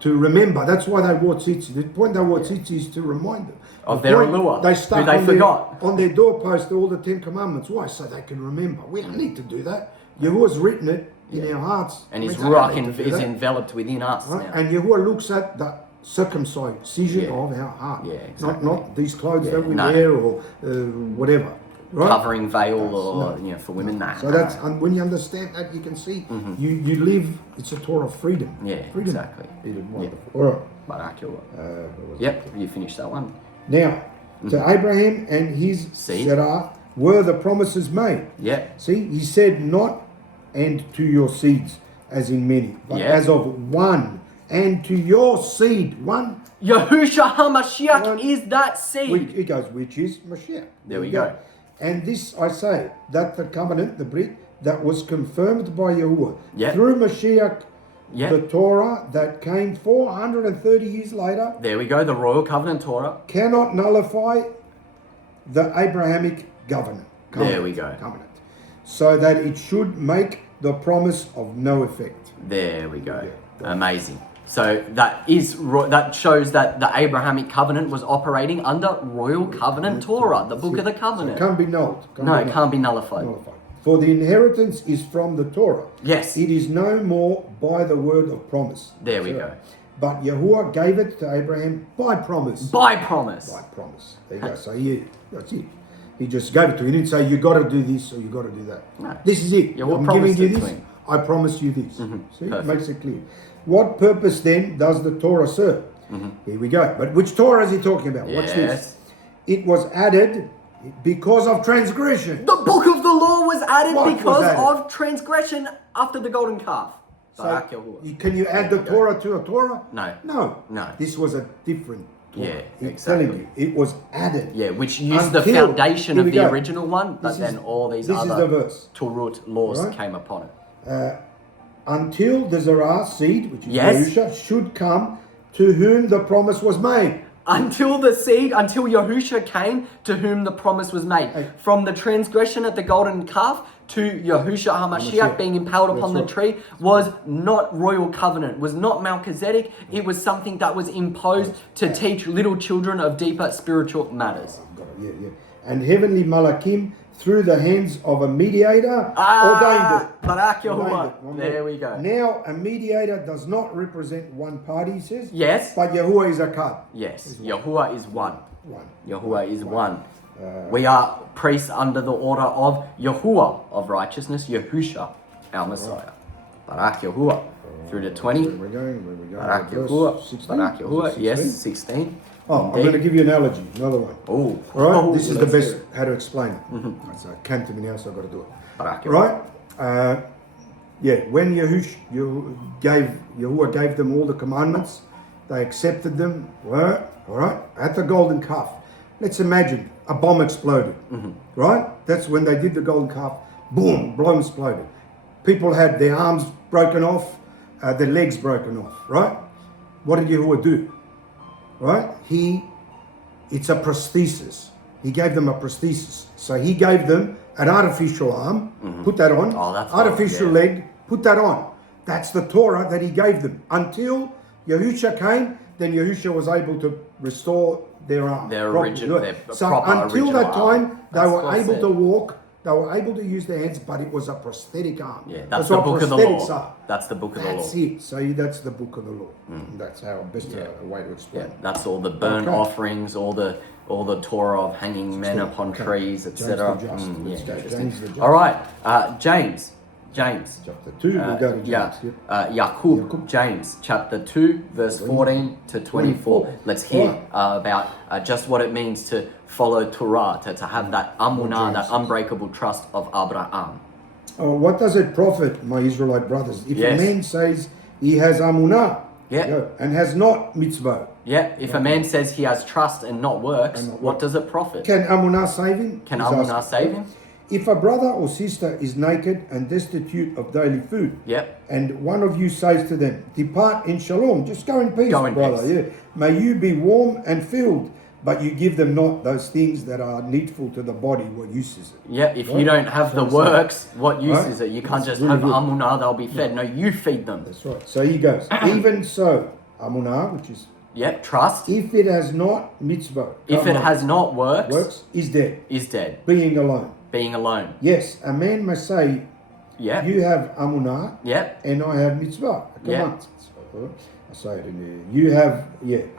to remember. That's why they wore tzitzit. The point they wore tzitzit is to remind them Of The their point allure, They who stuck they on forgot. on their doorpost all the 10 Commandments. Why? So they can remember. We don't need to do that. Yahuwah's written it in our hearts. And his We don't ruach need to do is that. enveloped within us Right? now. And Yahuwah looks at the circumcision Yeah. of our heart. Yeah, exactly. Not these clothes Yeah, that we no. wear or whatever. Right? Covering veil or, No. you know, for women, nah. So that's, and when you understand that, you can see you live, it's a Torah of freedom. Yeah, freedom. exactly. It is wonderful. All right. Barak Yahuwah. What was Yep, you finished that one. Now, to Abraham and his Seed. Sarah were the promises made. Yep. See, he said not and to your seeds, as in many, but Yeah. as of one, and to your seed, one. Yahusha HaMashiach One. is that seed. It goes, which is Mashiach. There we go. And this I say, that the covenant, the Brit, that was confirmed by Yahuwah Yep. through Mashiach, Yep. the Torah that came 430 years later, There we go, the Royal Covenant Turah. cannot nullify the Abrahamic covenant. There we go. Covenant. So that it should make the promise of no effect. There we go. Yeah. Amazing. So that shows that the Abrahamic covenant was operating under Royal Covenant Torah, the book of the So it covenant. can't be nulled. No, it can't be nullified. Nullified. For the inheritance is from the Torah. Yes. It is no more by the word of promise. There we go. But Yahuwah gave it to Abraham by promise. By promise. By promise. There you go. So that's it. He just gave it to you. He didn't say, you got to do this or you got to do that. No. This is it. Yahuwah I'm giving promised you it to this. him. I promise you this. See, it Perfect. makes it clear. What purpose then does the Torah serve? Here we go. But which Torah is he talking about? Watch this. Yes. It was added because of transgression. The book of the law was added What was because added? of transgression after the golden calf. So, Barak Yahuwah. can you add There the we go. Torah to a Torah? No. No. No. This was a different Torah. Yeah, He's exactly. telling you, it was added. Yeah, which used the Until- foundation here of we the go. original one, but This then is- all these this is other the verse. Turut laws Right? came upon it. Until the Zerah seed, which is Yes. Yahusha, should come to whom the promise was made. Until Yahusha came, to whom the promise was made. Hey. From the transgression at the golden calf to Yahusha HaMashiach Mashiach. being impaled upon the That's right. tree was not royal covenant, was not Malky-Tzadak. It was something that was imposed to teach little children of deeper spiritual matters. Yeah, yeah. And heavenly Malakim, through the hands of a mediator, ordained it. Barak Ordained Yahuwah. it. One There more. we go. Now, a mediator does not represent one party, he says. Yes. But Yahuwah is a card. Yes. Yahuwah is one. One. Yahuwah is one. We are priests under the order of Yahuwah of righteousness, Yahusha, our Messiah. Barak Yahuwah. Through to 20. Where we going? Barak Verse Yahuwah. 16? Barak Yahuwah. 16? Yes, 16. Oh, I'm going to give you an analogy, another one. Oh. All right, Oh, this is the let's best hear it. how to explain it. So it came to me now, so I've got to do it. Barak Yahuwah. Right? When Yahuwah gave them all the commandments, they accepted them. Right? All right, at the golden calf. Let's imagine a bomb exploded. Right? That's when they did the golden calf. Boom, bomb exploded. People had their arms broken off, their legs broken off. Right? What did Yahuwah do? Right? It's a prosthesis. He gave them a prosthesis. So he gave them an artificial arm, put that on. Oh, that's artificial right, leg, put that on. That's the Torah that he gave them. Until Yahushua came, then Yahushua was able to restore their arm. Their properly. original, their So proper until original that time, arm. they That's were what I able said. to walk. They were able to use their hands, but it was a prosthetic arm. Yeah, that's the what book of the prosthetics law. are. That's the book of the law. That's it. So that's the book of the law. That's how best a way to explain Yeah, it. that's all the burnt Okay. offerings, all the Torah of hanging men upon Okay. trees, James etc. the Just. Let's go. Interesting. James the Just. All right, James. Chapter 2, we go to James. Yaqub, James, chapter 2, verse 14 to 24. Let's hear about just what it means to follow Torah, to have that amunah, that unbreakable trust of Abraham. What does it profit, my Israelite brothers, if Yes. a man says he has amunah Yeah. and has not mitzvah? Yeah, if a man says he has trust and not works, And not what work. does it profit? Can amunah save him? Can He's amunah asking. save him? If a brother or sister is naked and destitute of daily food, Yep. and one of you says to them, "Depart in shalom, just go in peace, Go in brother. peace. Yeah, may you be warm and filled, but you give them not those things that are needful to the body. What use is it?" Yeah, if you Right? don't have the So- works, what use Right? is it? You can't That's just really have good. amunah, they'll be fed. No, you feed them. That's right. So he goes, even so, amunah, which is Yep, trust. if it has not mitzvah, If it has not works, is dead, is dead. being alone. Being alone. Yes, a man may say, Yep. "You have amunah, Yep. and I have mitzvah." Yeah. Commandments. So, I say it in there. You have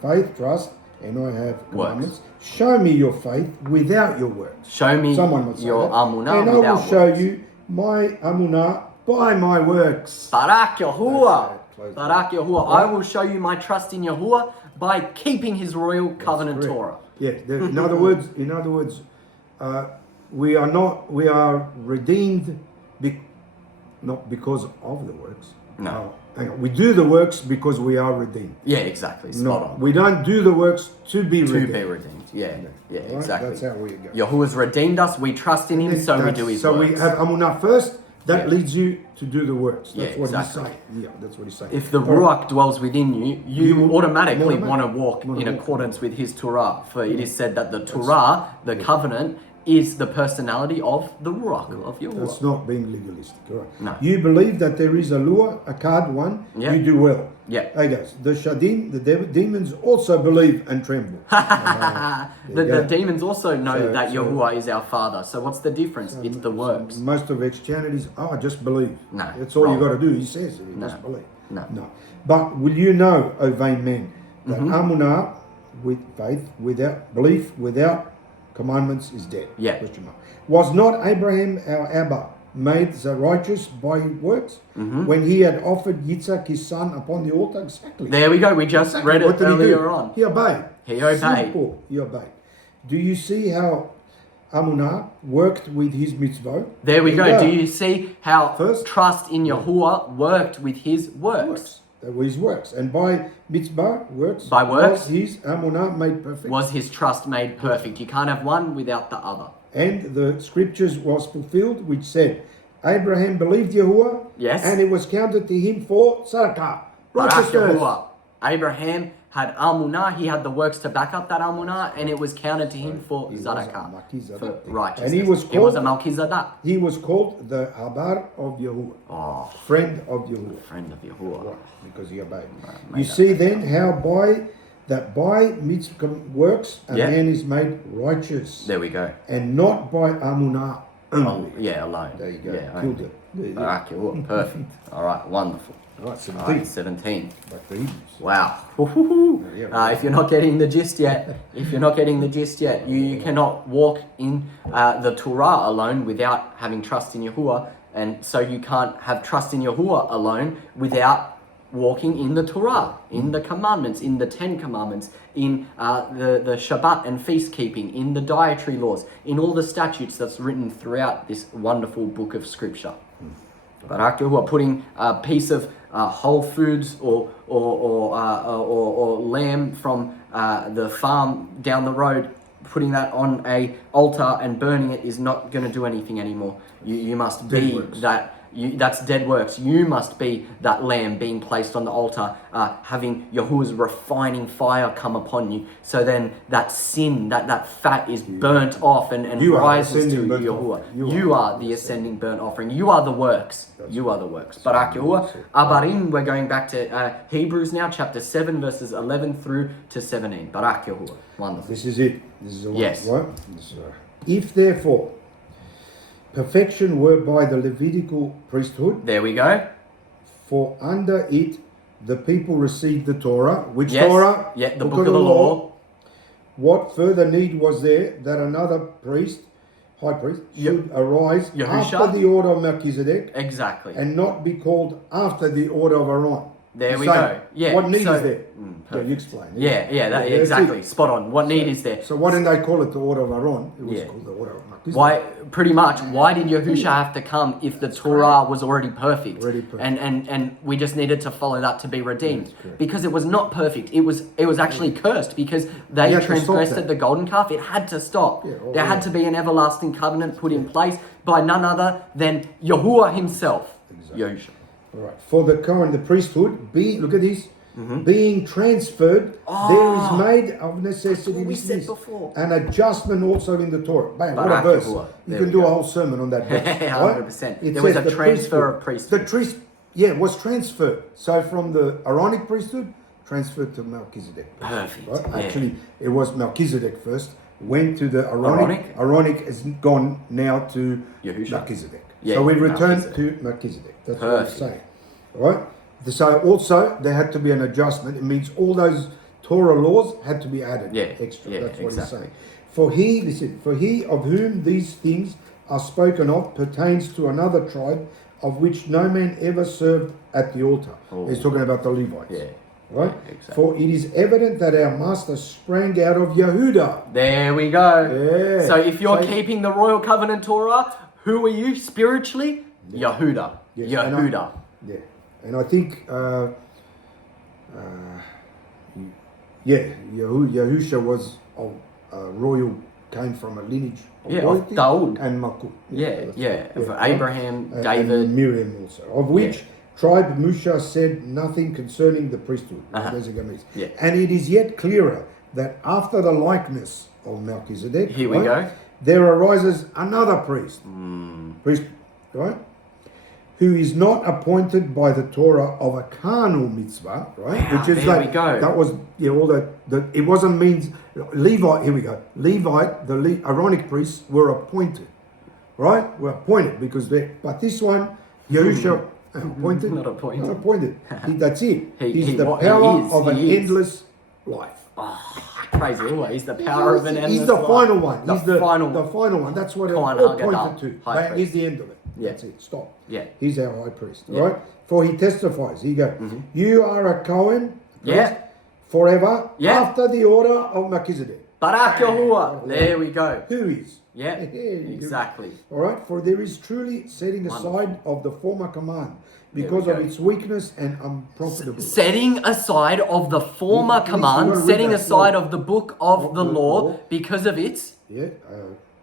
faith, trust, and I have commandments. Show me your faith without your works. Show me Someone would say your that. amunah and I will without show works. you my amunah by my works. Barak Yahuwah. Close Barak Yahuwah. I will show you my trust in Yahuwah by keeping his Royal Covenant correct. Turah. Yeah. In other words, we are redeemed, not because of the works. No. Hang on. We do the works because we are redeemed. Yeah, exactly. Spot No, on. we don't do the works to be To redeemed. be redeemed. Yeah, yeah, Right? exactly. That's how we go. Yahuwah's redeemed us. We trust in him, so we do his So works. we have amunah first. That Yeah. leads you to do the works. That's Yeah, what exactly. he's saying. Yeah, that's what he's saying. If the All right. Ruach dwells within you, you You automatically automatic- want to walk in walk. accordance with his Torah. For it is said that the Torah, the covenant, is the personality of the Ruach, of Yahuwah. That's not being legalistic. All right. No. You believe that there is a lure, a card one. Yeah. You do well. Yeah. Hey guys, the shadim, the demons also believe and tremble. The demons also know So- that so- Yahuwah is our Father. So what's the difference? It's the works. Most of Christianity is, just believe. No, That's all wrong. you got to do. He says, you No. just believe. No. But will you know, O vain men, that Mm-hmm. amunah, with faith, without belief, without commandments, is dead? Yeah. Question mark. Was not Abraham our Abba made the righteous by works when he had offered Yitzhak his son upon the altar? Exactly. There we go. We just Exactly. read What it did he do? earlier on. He obeyed. He obeyed. Simple. He obeyed. Do you see how amunah worked with his mitzvah? There we go. There Do you see how First- trust in Yahuwah worked with his works? That were his works. And by mitzvah, works, By works? was his amunah made perfect. Was his trust made perfect? You can't have one without the other. And the scriptures was fulfilled, which said, Abraham believed Yahuwah, Yes. and it was counted to him for tzedakah, Barak righteousness. Yahuwah. Abraham had amunah. He had the works to back up that amunah, and it was counted to him for He was a tzedakah, Malky-Tzadak. for righteousness. And he was He was a called- Malky-Tzadak. He was called the Habar of Yahuwah, Oh, friend of Yahuwah. friend of Yahuwah. Right, because he obeyed. made You that see then how by mitzvah works a Yeah. man is made righteous, There we go. and not by amunah Oh, only. yeah, alone. There you go. Yeah, Killed only. it. There you go. Barak Yahuwah. Perfect. All right, wonderful. Right, All 17. right, 17. Back to Hebrews. Wow. Woo-hoo-hoo. Yeah. If you're not getting the gist yet, you cannot walk in the Torah alone without having trust in Yahuwah. And so you can't have trust in Yahuwah alone without walking in the Torah, in the commandments, in the 10 commandments, in the Shabbat and feast keeping, in the dietary laws, in all the statutes that's written throughout this wonderful book of scripture. Barak Yahuwah, putting a piece of whole foods or lamb from the farm down the road, putting that on a altar and burning it is not going to do anything anymore. You must be Dead works. that That's dead works. You must be that lamb being placed on the altar, having Yahuwah's refining fire come upon you. So then that sin, that fat is burnt off and rises to Yahuwah. You are the ascending burnt offering. You are the works. You are the works. Barak Yahuwah. Abarim, we're going back to Hebrews now, chapter 7, verses 11 through to 17. Barak Yahuwah. Wonderful. This is it. This is the one, yes. Right? If therefore perfection were by the Levitical priesthood. There we go. For under it the people received the Torah. Which yes. Torah? Yeah, the book of the law. What further need was there that another priest, high priest, should arise Yahusha? after the order of Melchizedek? Exactly. And not be called after the order of Aaron? There we go. Yeah. What need is there? Yeah, you explain. Exactly. Spot on. What need is there? So why didn't they call it the order of Aaron? It was called the order of Melchizedek. Why? Pretty much. Why did Yahusha have to come if the Torah was already perfect? And we just needed to follow that to be redeemed because it was not perfect. It was actually cursed because they transgressed the golden calf. It had to stop. There had to be an everlasting covenant put in place by none other than Yahuwah himself. Yahusha. All right. For the Kohen, the priesthood, look at this, being transferred, there is made of necessity we said before. an adjustment also in the Torah. Man, what a verse. You can do a whole sermon on that verse. 100%. There was a transfer of priesthood. It was transferred. So from the Aaronic priesthood, transferred to Melchizedek. Perfect. Right? Yeah. Actually, it was Melchizedek first, went to the Aaronic. Aaronic has gone now to Yahusha. Melchizedek. Yeah, so we returned to Melchizedek. That's what I'm saying. All right? So also, there had to be an adjustment. It means all those Torah laws had to be added extra. That's what he's saying. For he of whom these things are spoken of pertains to another tribe of which no man ever served at the altar. He's talking about the Levites. Yeah. Right? Exactly. For it is evident that our master sprang out of Yehuda. There we go. Yeah. So if you're keeping the Royal Covenant Torah, who are you spiritually? Yehuda. Yes. Yehuda. And I think, Yahusha was royal, came from a lineage of Daud and Malkut. Of Abraham, David. And Miriam also. Of which tribe Musha said nothing concerning the priesthood. And it is yet clearer that after the likeness of Melchizedek, here we go, there arises another priest, right? Who is not appointed by the Torah of a carnal mitzvah, right? Which is that was all that it wasn't means Levite. Here we go. Levite, the Aaronic priests were appointed, right? Were appointed because but this one, Yahusha appointed, not appointed. Not appointed. That's it. He's the power of an endless life. Praise the Lord. He's the power of an endless life. He's the final one. The final one. That's what it Kuhan all Ha'Gadal-high pointed to. He's the end of it. Yeah. That's it. Stop. Yeah. He's our high priest. Right? For he testifies. He goes, you are a Cohen forever after the order of Melchizedek. Barak Yahuwah. There we go. Who is? Yeah. Exactly. All right. For there is truly setting aside of the former command because of its weakness and unprofitability. Setting aside of the former command, setting aside of the book of the law because of its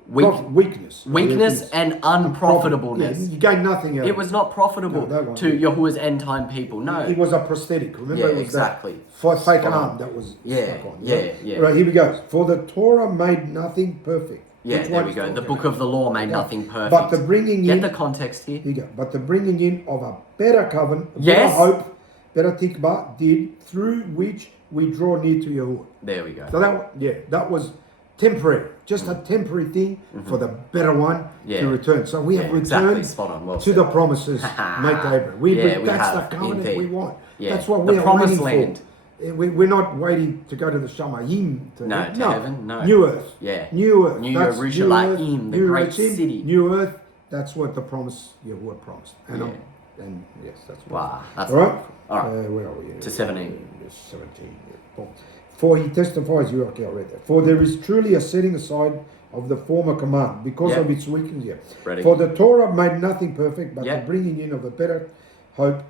weakness and unprofitableness. You gain nothing out. It was not profitable to Yahuwah's end time people. No. It was a prosthetic. Remember, it was exactly. That fake arm that was stuck on. Right, here we go. For the Torah made nothing perfect. There we go. The book of the law made nothing perfect. But the bringing in... Get the context here. Here you go. But the bringing in of a better covenant, better hope, better tikvah did, through which we draw near to Yahuwah. There we go. So that was temporary. Just a temporary thing for the better one to return. So we have returned to the promises made to Abraham. That's the covenant we want. That's what we are waiting for. We're not waiting to go to the Shamayim. To heaven. No. New earth. New earth. New Yerushalayim, the great city. New earth. That's what the promise Yahuwah promised. And yes, that's what. Wow. That's all right. Where are we? To 17. 17. For he testifies, I read that. For there is truly a setting aside of the former command because of its weakness. For the Torah made nothing perfect, but the bringing in of a better hope,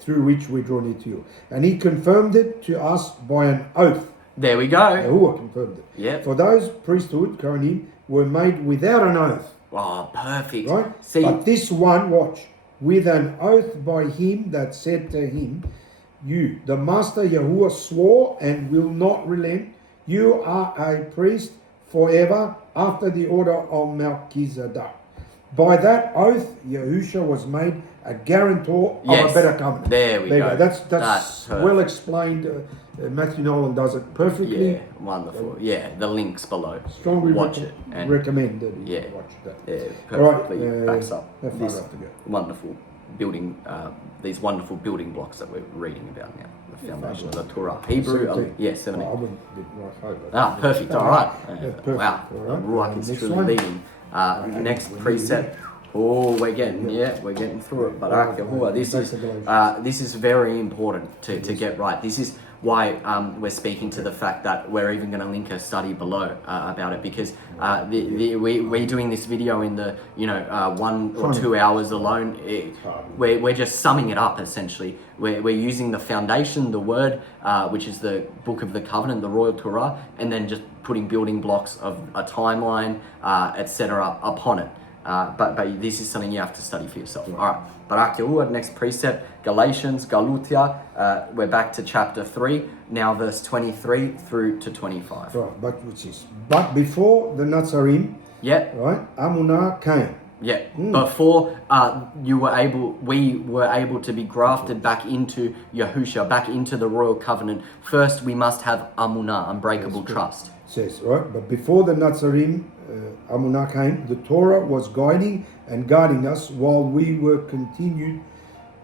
through which we draw near to you. And he confirmed it to us by an oath. There we go. Yahuwah confirmed it. Yeah. For those priesthood, Kohanim, were made without an oath. Oh, perfect. Right? See, But this one, watch, with an oath by him that said to him, you, the Master Yahuwah swore and will not relent. You are a priest forever after the order of Malky-Tzadak. By that oath, Yahusha was made a guarantor of a better covenant. There we go. That's well explained. Matthew Nolan does it perfectly. Yeah, wonderful. Yeah, the link's below. Strongly watch it and recommend that yeah, you watch that. Yeah, perfectly Right, backs up have this fun after that. wonderful building, these wonderful building blocks that we're reading about now. The foundation of the Torah. Hebrew, 17. yeah, 17. I wouldn't get right over. Ah, perfect. All right. Perfect. Wow. All right. Ruach is Next truly one. leading. Next precept. Oh, we're getting through it. Barak Yahuwah. This is very important to get right. This is why we're speaking to the fact that we're even going to link a study below about it, because we're doing this video in the 1 or 2 hours alone. We're just summing it up essentially. We're using the foundation, the word, which is the book of the covenant, the Royal Torah, and then just putting building blocks of a timeline, etc. upon it. But this is something you have to study for yourself. All right. Barak Yahuwah, next precept, Galatians, 𝐤𝐄𝐅𝐿. We're back to chapter 3, now verse 23 through to 25. Right, but before the Nazarene, Yeah. right, Amunah came. Yeah. Before we were able to be grafted back into Yahusha, back into the Royal Covenant, first we must have Amunah, unbreakable trust. Says, right, but before the Nazarene, Amunah came, the Torah was guiding and guarding us while we were confined,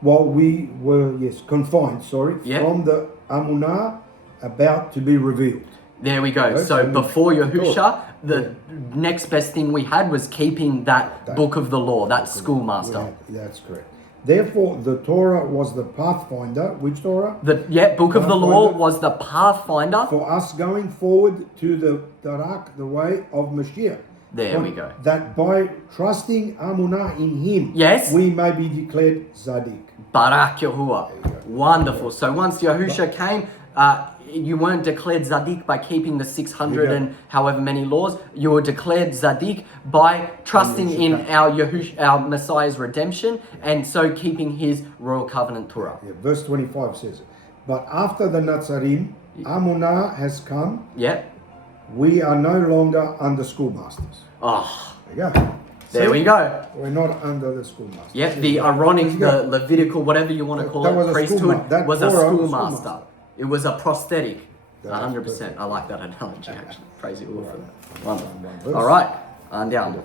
from the Amunah about to be revealed. There we go. Right? So before Yahusha, the next best thing we had was keeping that book of the law, that schoolmaster. That's correct. Therefore, the Torah was the pathfinder. Which Torah? The book of the law was the pathfinder for us going forward to the Barak, the way of Mashiach. There we go. That by trusting Amunah in him, yes, we may be declared Tzaddik. Barak Yahuwah. Wonderful. So once Yahusha came, you weren't declared Tzaddik by keeping the 600 and however many laws. You were declared Tzaddik by trusting in our Messiah's redemption, and so keeping his Royal Covenant Turah. Yeah, verse 25 says, but after the Nazarene, Amunah has come. Yep. We are no longer under schoolmasters. Oh. There you go. There we go. We're not under the schoolmaster. Yep, the Aaronic, the Levitical, whatever you want to call it, priesthood was a schoolmaster. It was a prosthetic. 100%. I like that analogy actually. Praise you all for that. Wonderful. All right, on down.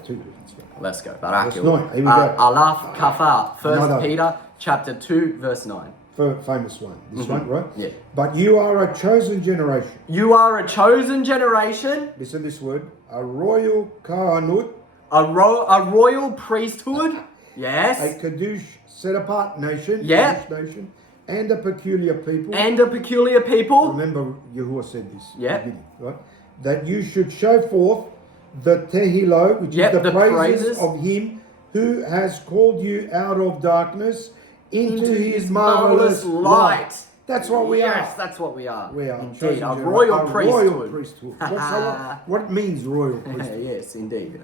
Let's go. Barak. Alaf Kafar. 1 Peter chapter 2 verse 9. Famous one. This one, right? Yeah. But you are a chosen generation. You are a chosen generation. Listen to this word. A royal Kahanut. A royal priesthood. Yes. A Kadush set apart nation. Yeah. Nation. And a peculiar people. And a peculiar people. Remember, Yahuwah said this. Yeah. Right? That you should show forth the Tehillah, which is the praises of him who has called you out of darkness into his marvelous light. That's what we are. Yes, that's what we are. We are indeed a royal priesthood. What means royal priesthood? Yes, indeed.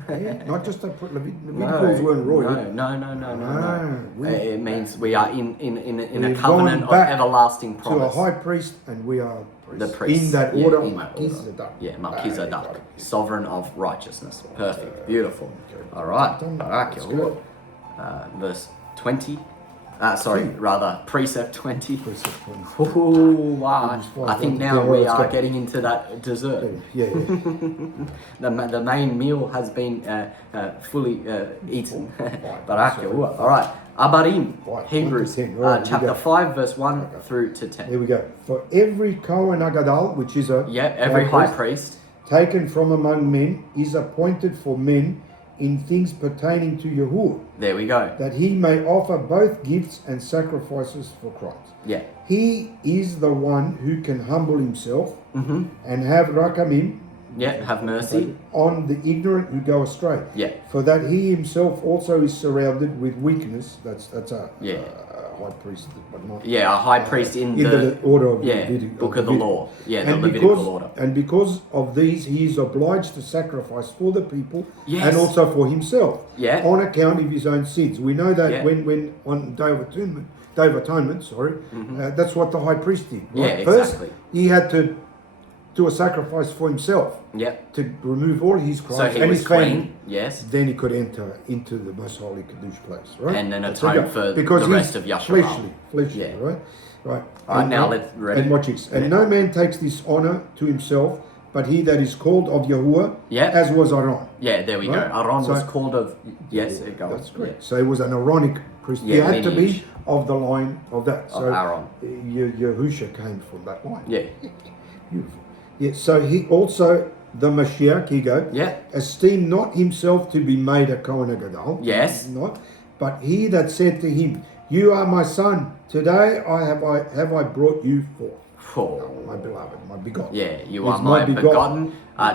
Not just a Leviticals weren't royal. No. It means we are in a covenant of everlasting promise. To a high priest, and we are the priest in that order. Malky-Tzadak. Yeah, Malky-Tzadak, sovereign of righteousness. Perfect, beautiful. All right, Barak Yahuwah. Verse 20. Precept 20. Ooh, wow. I think now we are getting into that dessert. Yeah. The main meal has been fully eaten. Barak Yahuwah. All right. Abarim, Hebrews, chapter 5, verse 1 through to 10. Here we go. For every Kuhan Ha'Gadal, which is every high priest, taken from among men, is appointed for men in things pertaining to Yahuwah. There we go. That he may offer both gifts and sacrifices for Christ. Yeah. He is the one who can humble himself and have rakamim. Yeah, have mercy on the ignorant who go astray. Yeah. For that he himself also is surrounded with weakness. That's a high priest, but not Yeah, a high priest in the order of yeah, book of the law. Yeah, the Levitical order. And because of these, he is obliged to sacrifice for the people Yes. and also for himself Yeah. on account of his own sins. We know that Yeah. when on Day of Atonement, that's what the high priest did. Right? Yeah, First, exactly. he had to do a sacrifice for himself Yeah. to remove all his crimes So he and was his family. clean. Yes. Then he could enter into the most holy Kadosh place, right? And then That's atone okay. for because the he's rest of Yasharal. fleshly, Yeah. right? Right. All right, And- now let's ready. And watch this. And Yeah. no man takes this honor to himself, but he that is called of Yahuwah, Yeah. as was Aaron. Yeah, there we Right? go. Aaron was So- called of yes, it goes. That's correct. So he was an Aaronic priest. He Yeah, had to lineage. be of the line of that. Of So Aaron. Yahusha came from that line. Yeah. Beautiful. Yeah. So he also the Mashiach, here you go. Yeah. Esteemed not himself to be made a Kuhan Ha'Gadal. Yes. Not, but he that said to him, "You are my son. Today have I brought you forth." Oh. My beloved, my begotten. Yeah, you He's are my begotten.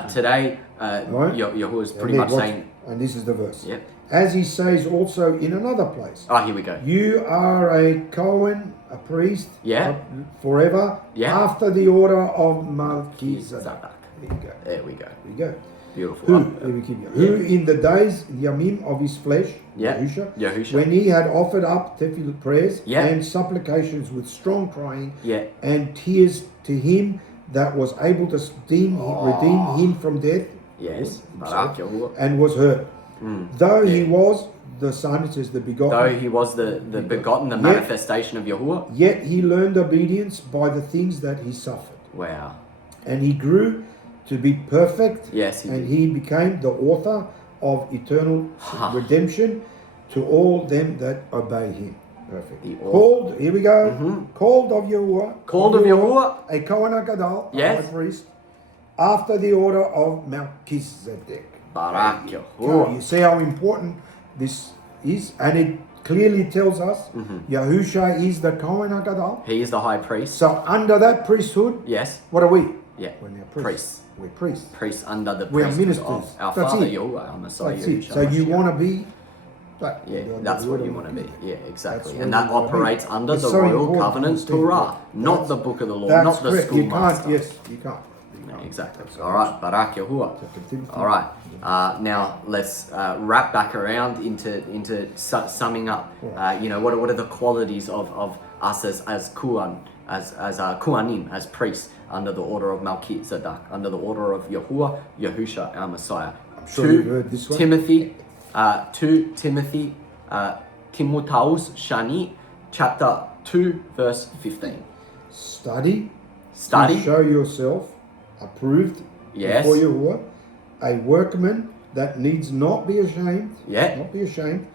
Today, Right? Yahuwah is pretty And much then watch- saying, and this is the verse. Yep. As he says also in another place, oh, here we go. you are a Cohen, a priest, Yeah. forever, Yeah. after the order of Malky-Tzadak. Tzadak. There you go. There we go. There you go. Beautiful. Who, let me keep you. Who in the days, Yamim of his flesh, Yeah. Yahusha, when he had offered up tefillah prayers Yeah. and supplications with strong crying Yeah. and tears to him that was able to redeem him from death, Yes. himself, Barak Yahuwah. and was heard. Though he was the son, it says the begotten, Though he was the begotten, the manifestation of Yahuwah. yet he learned obedience by the things that he suffered. Wow. And he grew to be perfect, Yes, he and did. he became the author of eternal redemption to all them that obey him. Perfect. The author. Called, here we go, called of Yahuwah. Called of Yahuwah. A Kuhan Ha'Gadal, Yes. a high priest, after the order of Malky-Tzadak. Barak You Yahuwah. see how important this is? And it clearly tells us Yahusha is the Kuhan Ha'Gadal. He is the high priest. So under that priesthood, Yes. what are we? Yeah. We're now priests. Priests. We're priests. Priests under the We are priesthood ministers. of our That's Father it. Yahuwah, our Messiah. That's it. Yahushua So you Mashiach. want to be that. Yeah, The that's what word you of want to the be. King. Yeah, exactly. That's And what that you wanna be. operates under It's the so Royal important to Covenant understand Turah, that. not That's- the book of the law, That's not the correct. You schoolmaster. can't. Yes, you can't. Exactly. All right, Barak Yahuwah. All right. Now let's wrap back around into summing up. What are the qualities of us as Kuhan, as Kuhanim, as priests under the order of Malky-Tzadak, under the order of Yahuwah, Yahusha, our Messiah. I'm sure you've heard this one. Timothy, 2 Timothy, Timotaus Shani, chapter 2, verse 15. Study. Study. To show yourself approved Yes. before Yahuwah, a workman that needs not be ashamed. Yeah. Not be ashamed.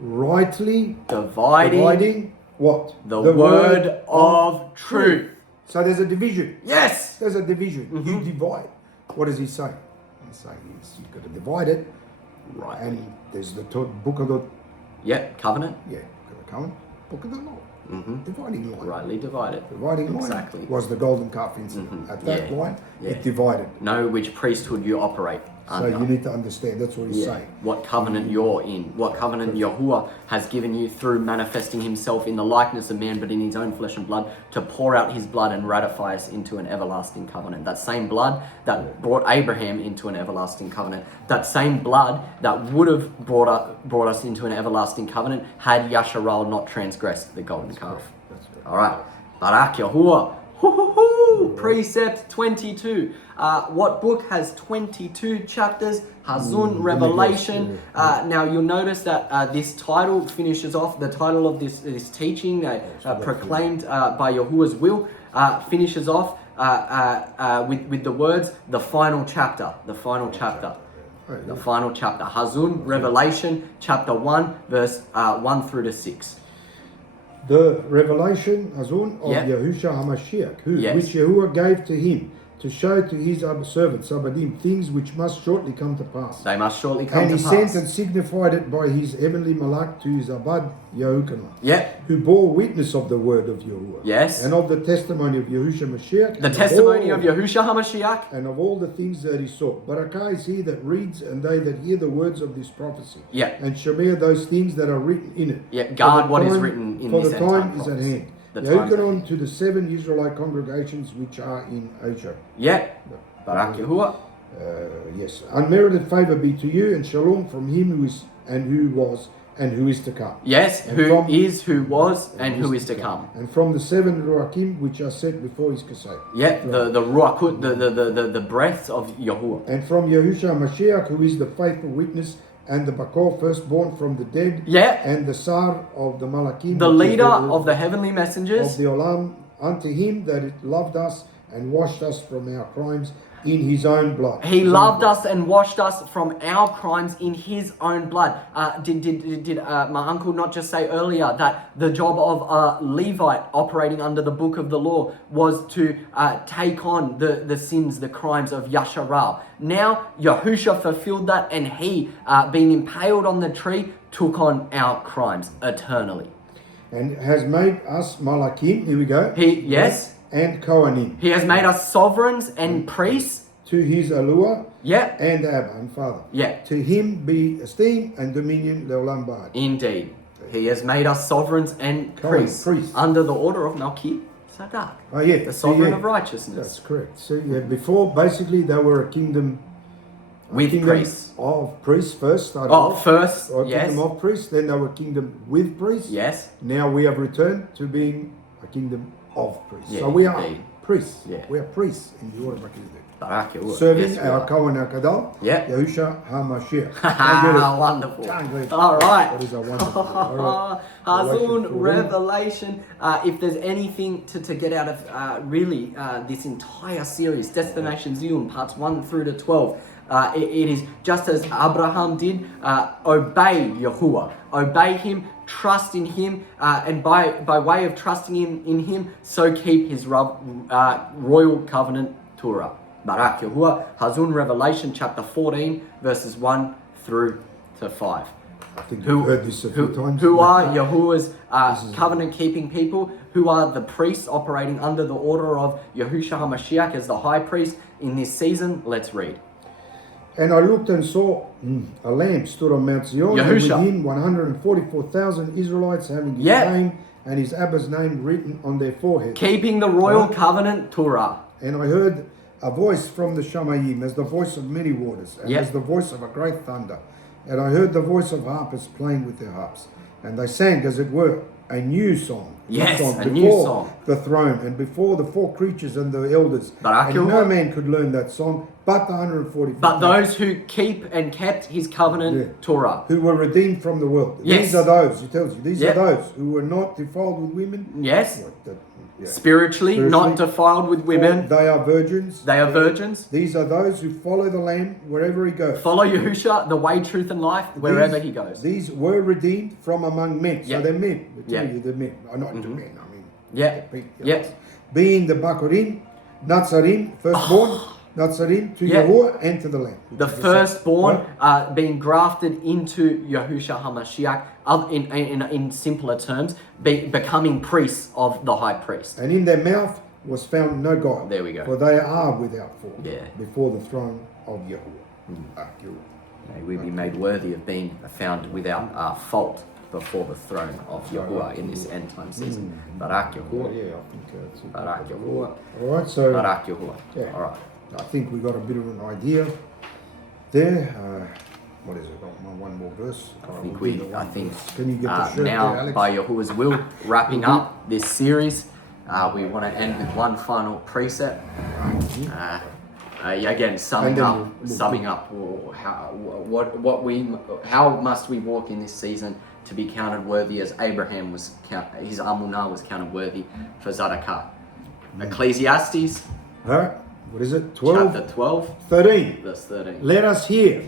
Rightly Dividing what? the word of truth. So there's a division. Yes. There's a division. You divide. What does he say? He's saying you've got to divide it. Right. And there's the book of the Yep. Covenant. book of the law. Dividing line. Rightly divided. Dividing line Exactly. was the golden calf incident. At that Yeah. line, Yeah. it divided. Know which priesthood you operate So under. you need to understand. That's what he's Yeah. saying. What covenant you're in. What covenant Yahuwah has given you through manifesting himself in the likeness of man, but in his own flesh and blood, to pour out his blood and ratify us into an everlasting covenant. That same blood that brought Abraham into an everlasting covenant. That same blood that would have brought us into an everlasting covenant had Yasharal not transgressed the golden calf. That's correct. All right. Barak Yahuwah. Precept 22. What book has 22 chapters? Tzzyun, Revelation. Now you'll notice that this title finishes off, the title of this teaching, proclaimed by Yahuwah's will, finishes off with the words, the final chapter. The final chapter. The final chapter. Tzzyun, Revelation, chapter 1, verse 1 through to 6. The revelation, Tzzyun, of Yeah. Yahusha HaMashiach, Yes. which Yahuwah gave to him to show to his servants, Abadim, things which must shortly come to pass. They must shortly come And to he pass. sent and signified it by his heavenly Malak to his Abad 𝤉𤄄𐤅𝐿, Yep. who bore witness of the word of Yahuwah. Yes. And of the testimony of Yahushua Mashiach. The testimony of 𝤉𝄄𝐅𝐿 HaMashiach. And of all the things that he saw. Barakah is he that reads and they that hear the words of this prophecy. Yep. And Shamir those things that are written in it. Yep. Guard what is time- written in for this the end time time is at prophecy. hand. The time's at 𝤉𝄄𝐤𝐼 hand. to the 7 Israelite congregations which are in Asia. Yep. Barak Yahuwah. Yes. Unmerited favor be to you and shalom from him who is and who was and who is to come. Yes, And who from- is, who was, and who is to come. And from the 7 Ruachim which are set before his Kasei. Yep, the Ruach, the breath of Yahuwah. And from Yahushua Mashiach, who is the faithful witness and the Bakor firstborn from the dead. Yeah. And the Sar of the Malakim. The which is leader of the heavenly of messengers. the Olam, unto him that it loved us and washed us from our crimes in his own blood. He His own loved blood. us and washed us from our crimes in his own blood. Did my uncle not just say earlier that the job of a Levite operating under the book of the law was to take on the sins, the crimes of Yasharal? Now Yahusha fulfilled that, and he, being impaled on the tree, took on our crimes eternally. And has made us Malakim, here we go. Yes. And Kohanim. He has made us sovereigns and priests. To his Alua Yeah. and Abba and Father. Yeah. To him be esteem and dominion Leolam Ba'ad. Indeed. He has made us sovereigns and Priests. priests under the order of Malky-Tzadak. Oh yeah. The sovereign yeah. of righteousness. That's correct. So yeah, before basically they were a kingdom With kingdom priests. of priests first. Started Oh, off, first, or a yes. kingdom of priests, then they were kingdom with priests. Yes. Now we have returned to being a kingdom of priests. Yeah, so we are indeed. priests. Yeah. We are priests in the order of Melchizedek. Barak Yahuwah. Serving Yes, we our are. Kuhan Ha'Gadal-high, Yeah. Yahushua HaMashiach. Can't get it. Wonderful. Can't get it. All right. That is a wonderful. All right. Hazun Revelation 14. If there's anything to get out of really this entire series, Destination Tzyun, parts 1 through to 12, it is just as Abraham did, obey Yahuwah, obey him, trust in him, and by way of trusting in him, so keep his Royal Covenant Turah. Barak Yahuwah. Hazun Revelation chapter 14, verses 1 through to 5. I think you've heard this a few times. Who are Yahuwah's covenant-keeping people? Who are the priests operating under the order of Yahushua HaMashiach as the high priest in this season? Let's read. And I looked and saw a lamb stood on Mount Zion, and Yahusha. with him 144,000 Israelites having his Yep. name and his Abba's name written on their foreheads. Keeping the Royal Right. Covenant Turah. And I heard a voice from the Shamayim, as the voice of many waters, and Yep. as the voice of a great thunder. And I heard the voice of harpers playing with their harps. And they sang, as it were, a new song. Yes, a new before song. the throne, and before the 4 creatures and the elders. Barak And no Yahuwah. man could learn that song but the 144,000. But those who keep and kept his covenant Yeah. Torah. Who were redeemed from the world. Yes. These are those, he tells you, these Yep. are those who were not defiled with women. Yes. Like that, yeah. Spiritually, not defiled with women. They are virgins. They are virgins. These are those who follow the Lamb wherever he goes. Follow Yahusha, the way, truth, and life, wherever he goes. These were redeemed from among men. So Yep. they're men. We tell Yep. you they're men. Not men, I mean. Yeah. they're people. Yep. Being the Bakurim, Natzarim, firstborn, Natzarim to Yeah. Yahuwah and to the Lamb. The Which is firstborn right? being grafted into Yahushua HaMashiach, in simpler terms, becoming priests of the high priest. And in their mouth was found no guile. There we go. For they are without fault Yeah. before the throne of Yahuwah. May we be made worthy of being found without fault before the throne of Yahuwah in this end time season. Barak Yahuwah. Yeah, I think that's it. Barak Yahuwah. All right, so Barak Yahuwah. Yeah. All right. I think we got a bit of an idea there. What is it? One more verse. I think Can you get the shirt now, there, Alex? by Yahuwah's will, wrapping up this series, we want to end with one final precept. Again, summing And then up how must we walk in this season to be counted worthy as Abraham was his amunah was counted worthy for Tzedakah. Ecclesiastes All right. What is it? 12? chapter 12, 13. verse 13. Let us hear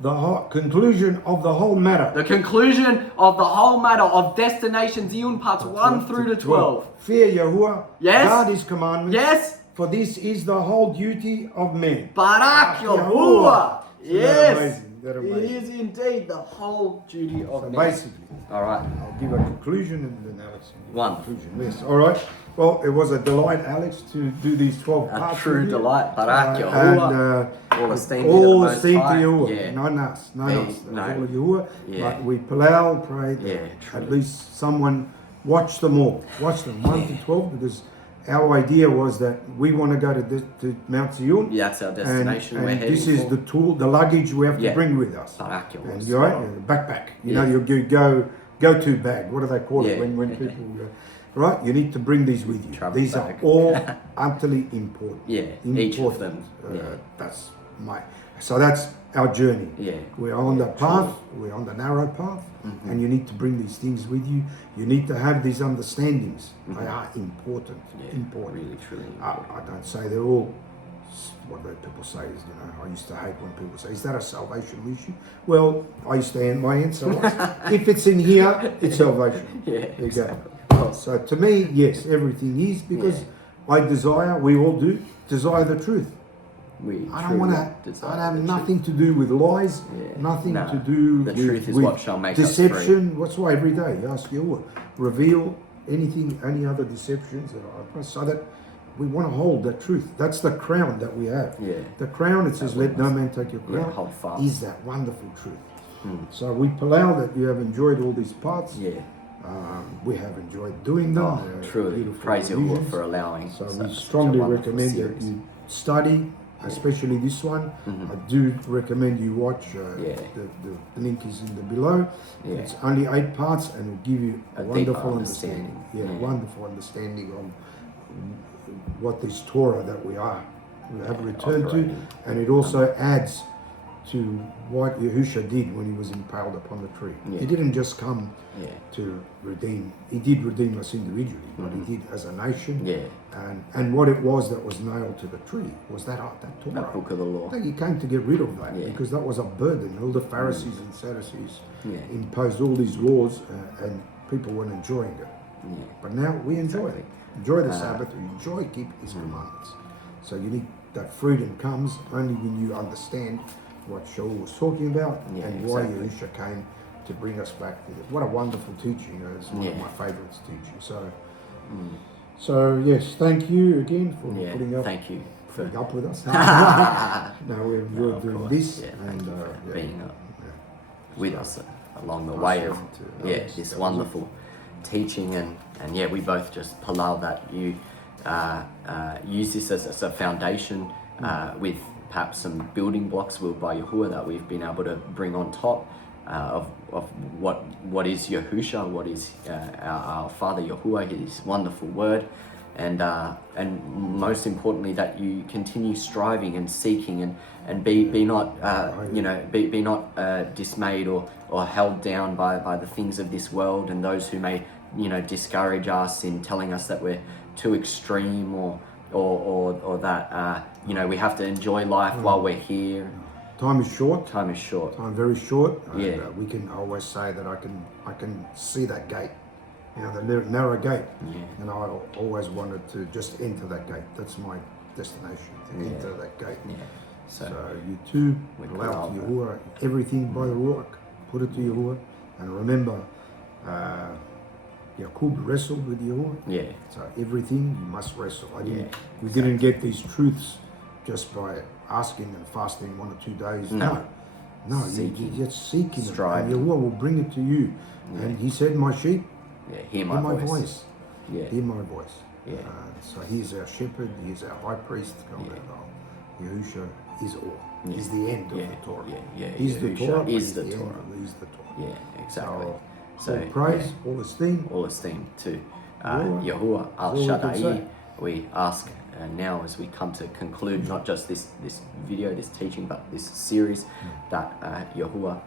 the conclusion of the whole matter. The conclusion of the whole matter of Destination Tzyun parts 1 through to 12. Fear Yahuwah. Yes. Guard his commandments. Yes. For this is the whole duty of man. Barak Yahuwah. Isn't that Yes. amazing? That It amazing? is indeed the whole duty of So man. basically, All right. I'll give a conclusion and then Alex will give a Wonderful. conclusion. Yes. All right. Well, it was a delight, Alex, to do these 12 A parts. true with you. delight. Barak And Yahuwah. All esteem to the all Most esteem to High. Yahuwah. Yeah. Not us. Not Me, us. no. All of Yahuwah. Yeah. But we pray that Yeah, at truly. least someone watch them all. Watch them 1 to 12 because our idea was that we want to go to Mount Tzyun. Yeah, that's our destination. We're and heading this is for. the tool, the luggage we have to Yeah. bring with us. Barak Yahuwah. And you're right, backpack. You know, Yeah. you go-to bag. What do they call it Yeah. when people? Right, you need to bring these with you. Travel These bag. are all utterly important. Yeah, each of them. Yeah. That's so that's our journey. Yeah. We're on the Yeah, path. We're on the narrow path, Mhm. and you need to bring these things with you. You need to have these understandings. They are important. Yeah. Important. Really, truly. I don't say they're all. What do people say is, I used to hate when people say, "Is that a salvational issue?" Well, I used to my answer was, if it's in here, it's salvation. Yeah, There you exactly. go. So to me, yes, everything is because I desire. We all do desire the truth. We I don't want to. I have nothing to do with lies. Yeah. Nothing No. to do The with, truth is with what shall make us deception. What's why every day you ask Yahuwah, reveal anything, any other deceptions that I so that we want to hold that truth. That's the crown that we have. Yeah. The crown. It says, we "Let no man take your Yeah, crown." hold fast. Is that wonderful truth? Mm. So we allow that you have enjoyed all these parts. Yeah. We have enjoyed doing them. Oh, They're truly. beautiful Praise Yahuwah revisions. for allowing. So such we a strongly wonderful recommend series. that you study, especially this one. Mhm. I do recommend you watch. Yeah. The link is in the below. Yeah. It's only 8 parts and will give you a A deeper wonderful understanding. understanding. Yeah, Yeah. wonderful understanding of what this Torah that we have returned to, operating. and it also adds to what Yahusha did when he was impaled upon the tree. Yeah. He didn't just come Yeah. to redeem. He did redeem us individually, but Mhm. he did as a nation. Yeah. And what it was that was nailed to the tree was that Torah. That book of the law. He came to get rid of that Yeah. because that was a burden. All the Pharisees and Sadducees Yeah. imposed all these laws, and people weren't enjoying it. Yeah. But now we enjoy Exactly. it. Enjoy the Uh, Sabbath. We enjoy keeping His commandments. So you need that freedom comes only when you understand what Shaul was talking about Yeah, and exactly. why Yahusha came to bring us back to it. What a wonderful teaching! It's one of Yeah. my favourites teaching. So, Mm. so yes, thank you again for Yeah. putting up, Thank you for putting up with us. No, No, we enjoyed of doing course. this Yeah, and thank you for yeah, being yeah. with us along the Pass way it of on to yeah others. this That was wonderful teaching and yeah we both just palau that you use this as a foundation with perhaps some building blocks willed by Yahuwah that we've been able to bring on top of what is Yahusha, what is our Father Yahuwah, His wonderful word, and most importantly that you continue striving and seeking and be not be not dismayed or held down by the things of this world and those who may discourage us in telling us that we're too extreme or that we have to enjoy life while we're here. Time is short. Time is short. Time very short. Yeah. And, we can always say that I can see that gate, the narrow gate, Yeah. and I always wanted to just enter that gate. That's my destination, to Yeah. enter that gate. Yeah. So So you too we allow allow to that. Yahuwah everything by the Ruach, put it to Yahuwah, and remember, Yaqub wrestled with Yahuwah. yeah. So everything you must wrestle. Yeah, We didn't get these truths just by asking and fasting 1 or 2 days. No. No, Seeking. you're just seeking it, and Striving. Yahuwah will bring it to you. Yeah. And He said, "My sheep, Yeah. Hear hear my voice. Yeah. hear my voice." Yeah. So He's our shepherd. He's our high priest. Yahusha is all. Yeah. He's the end of Yeah. the Torah. Yeah. Yeah. He's the Yahusha Torah. but is he's the end Torah. of- He's the Torah. Yeah. Exactly. So, all praise, all esteem. all esteem to Yahuwah. Yahuwah Al That's all we can Shaddai. say. We ask now as we come to conclude not just this video, this teaching, but this series, that Yahuwah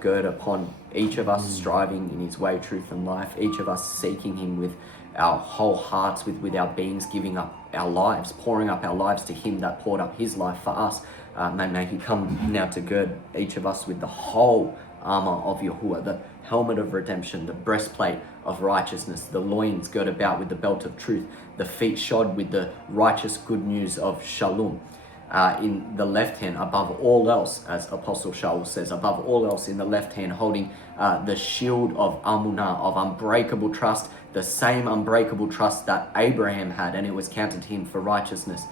gird upon each of us striving in His way, truth and life, each of us seeking Him with our whole hearts, with our beings, giving up our lives, pouring up our lives to Him that poured up His life for us. May He come now to gird each of us with the whole armor of Yahuwah, the helmet of redemption, the breastplate of righteousness, the loins girt about with the belt of truth, the feet shod with the righteous good news of shalom. In the left hand, above all else, as Apostle Shaul says, above all else in the left hand, holding the shield of amunah, of unbreakable trust, the same unbreakable trust that Abraham had, and it was counted to him for righteousness,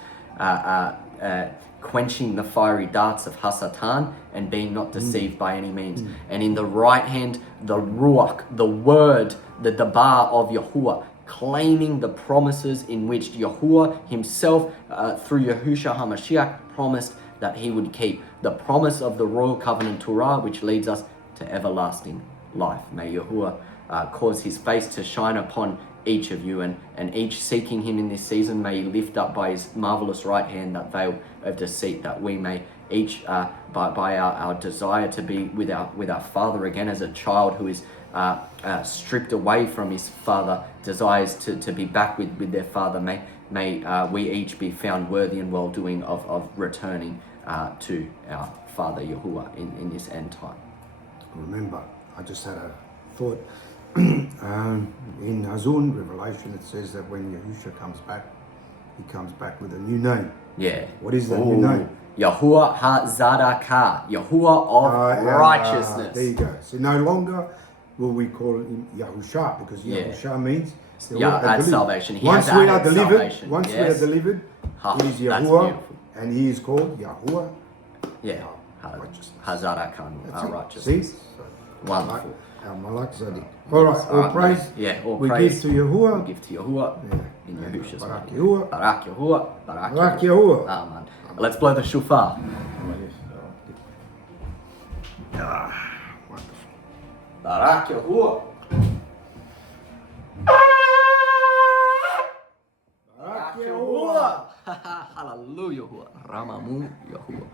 quenching the fiery darts of Hasatan and being not deceived by any means. And in the right hand, the ruach, the word, the dabar of Yahuwah, claiming the promises in which Yahuwah himself, through Yahushua HaMashiach, promised that he would keep. The promise of the Royal Covenant Turah, which leads us to everlasting life. May Yahuwah cause his face to shine upon each of you, and each seeking him in this season, may he lift up by his marvelous right hand that veil of deceit, that we may each, by our desire to be with our Father again, as a child who is stripped away from his father, desires to be back with their father, may we each be found worthy and well-doing of returning to our Father Yahuwah in this end time. Remember, I just had a thought. In Tzyun, Revelation, it says that when Yahushua comes back, he comes back with a new name. Yeah. What is that new name? Kuhan Ha'Gadal-high, Yahuwah of righteousness. There you go. So no longer will we call him Yahusha, because Yahusha means that's salvation. Once we are delivered, salvation. we are delivered, it is Yahuwah, and he is called Yahuwah. Yeah. Our righteousness. See? Wonderful. Our Malky-Tzadak. All right, all praise. All we praise. give to Yahuwah. We give to Yahuwah. In Yahushua's Barak name. Yahuwah. Barak Yahuwah. Barak Barak Yahuwah. Amen. Let's blow the shofar. Wonderful. Barak Yahuwah. Barak Yahuwah. Hallelujah. Ramamu Yahuwah.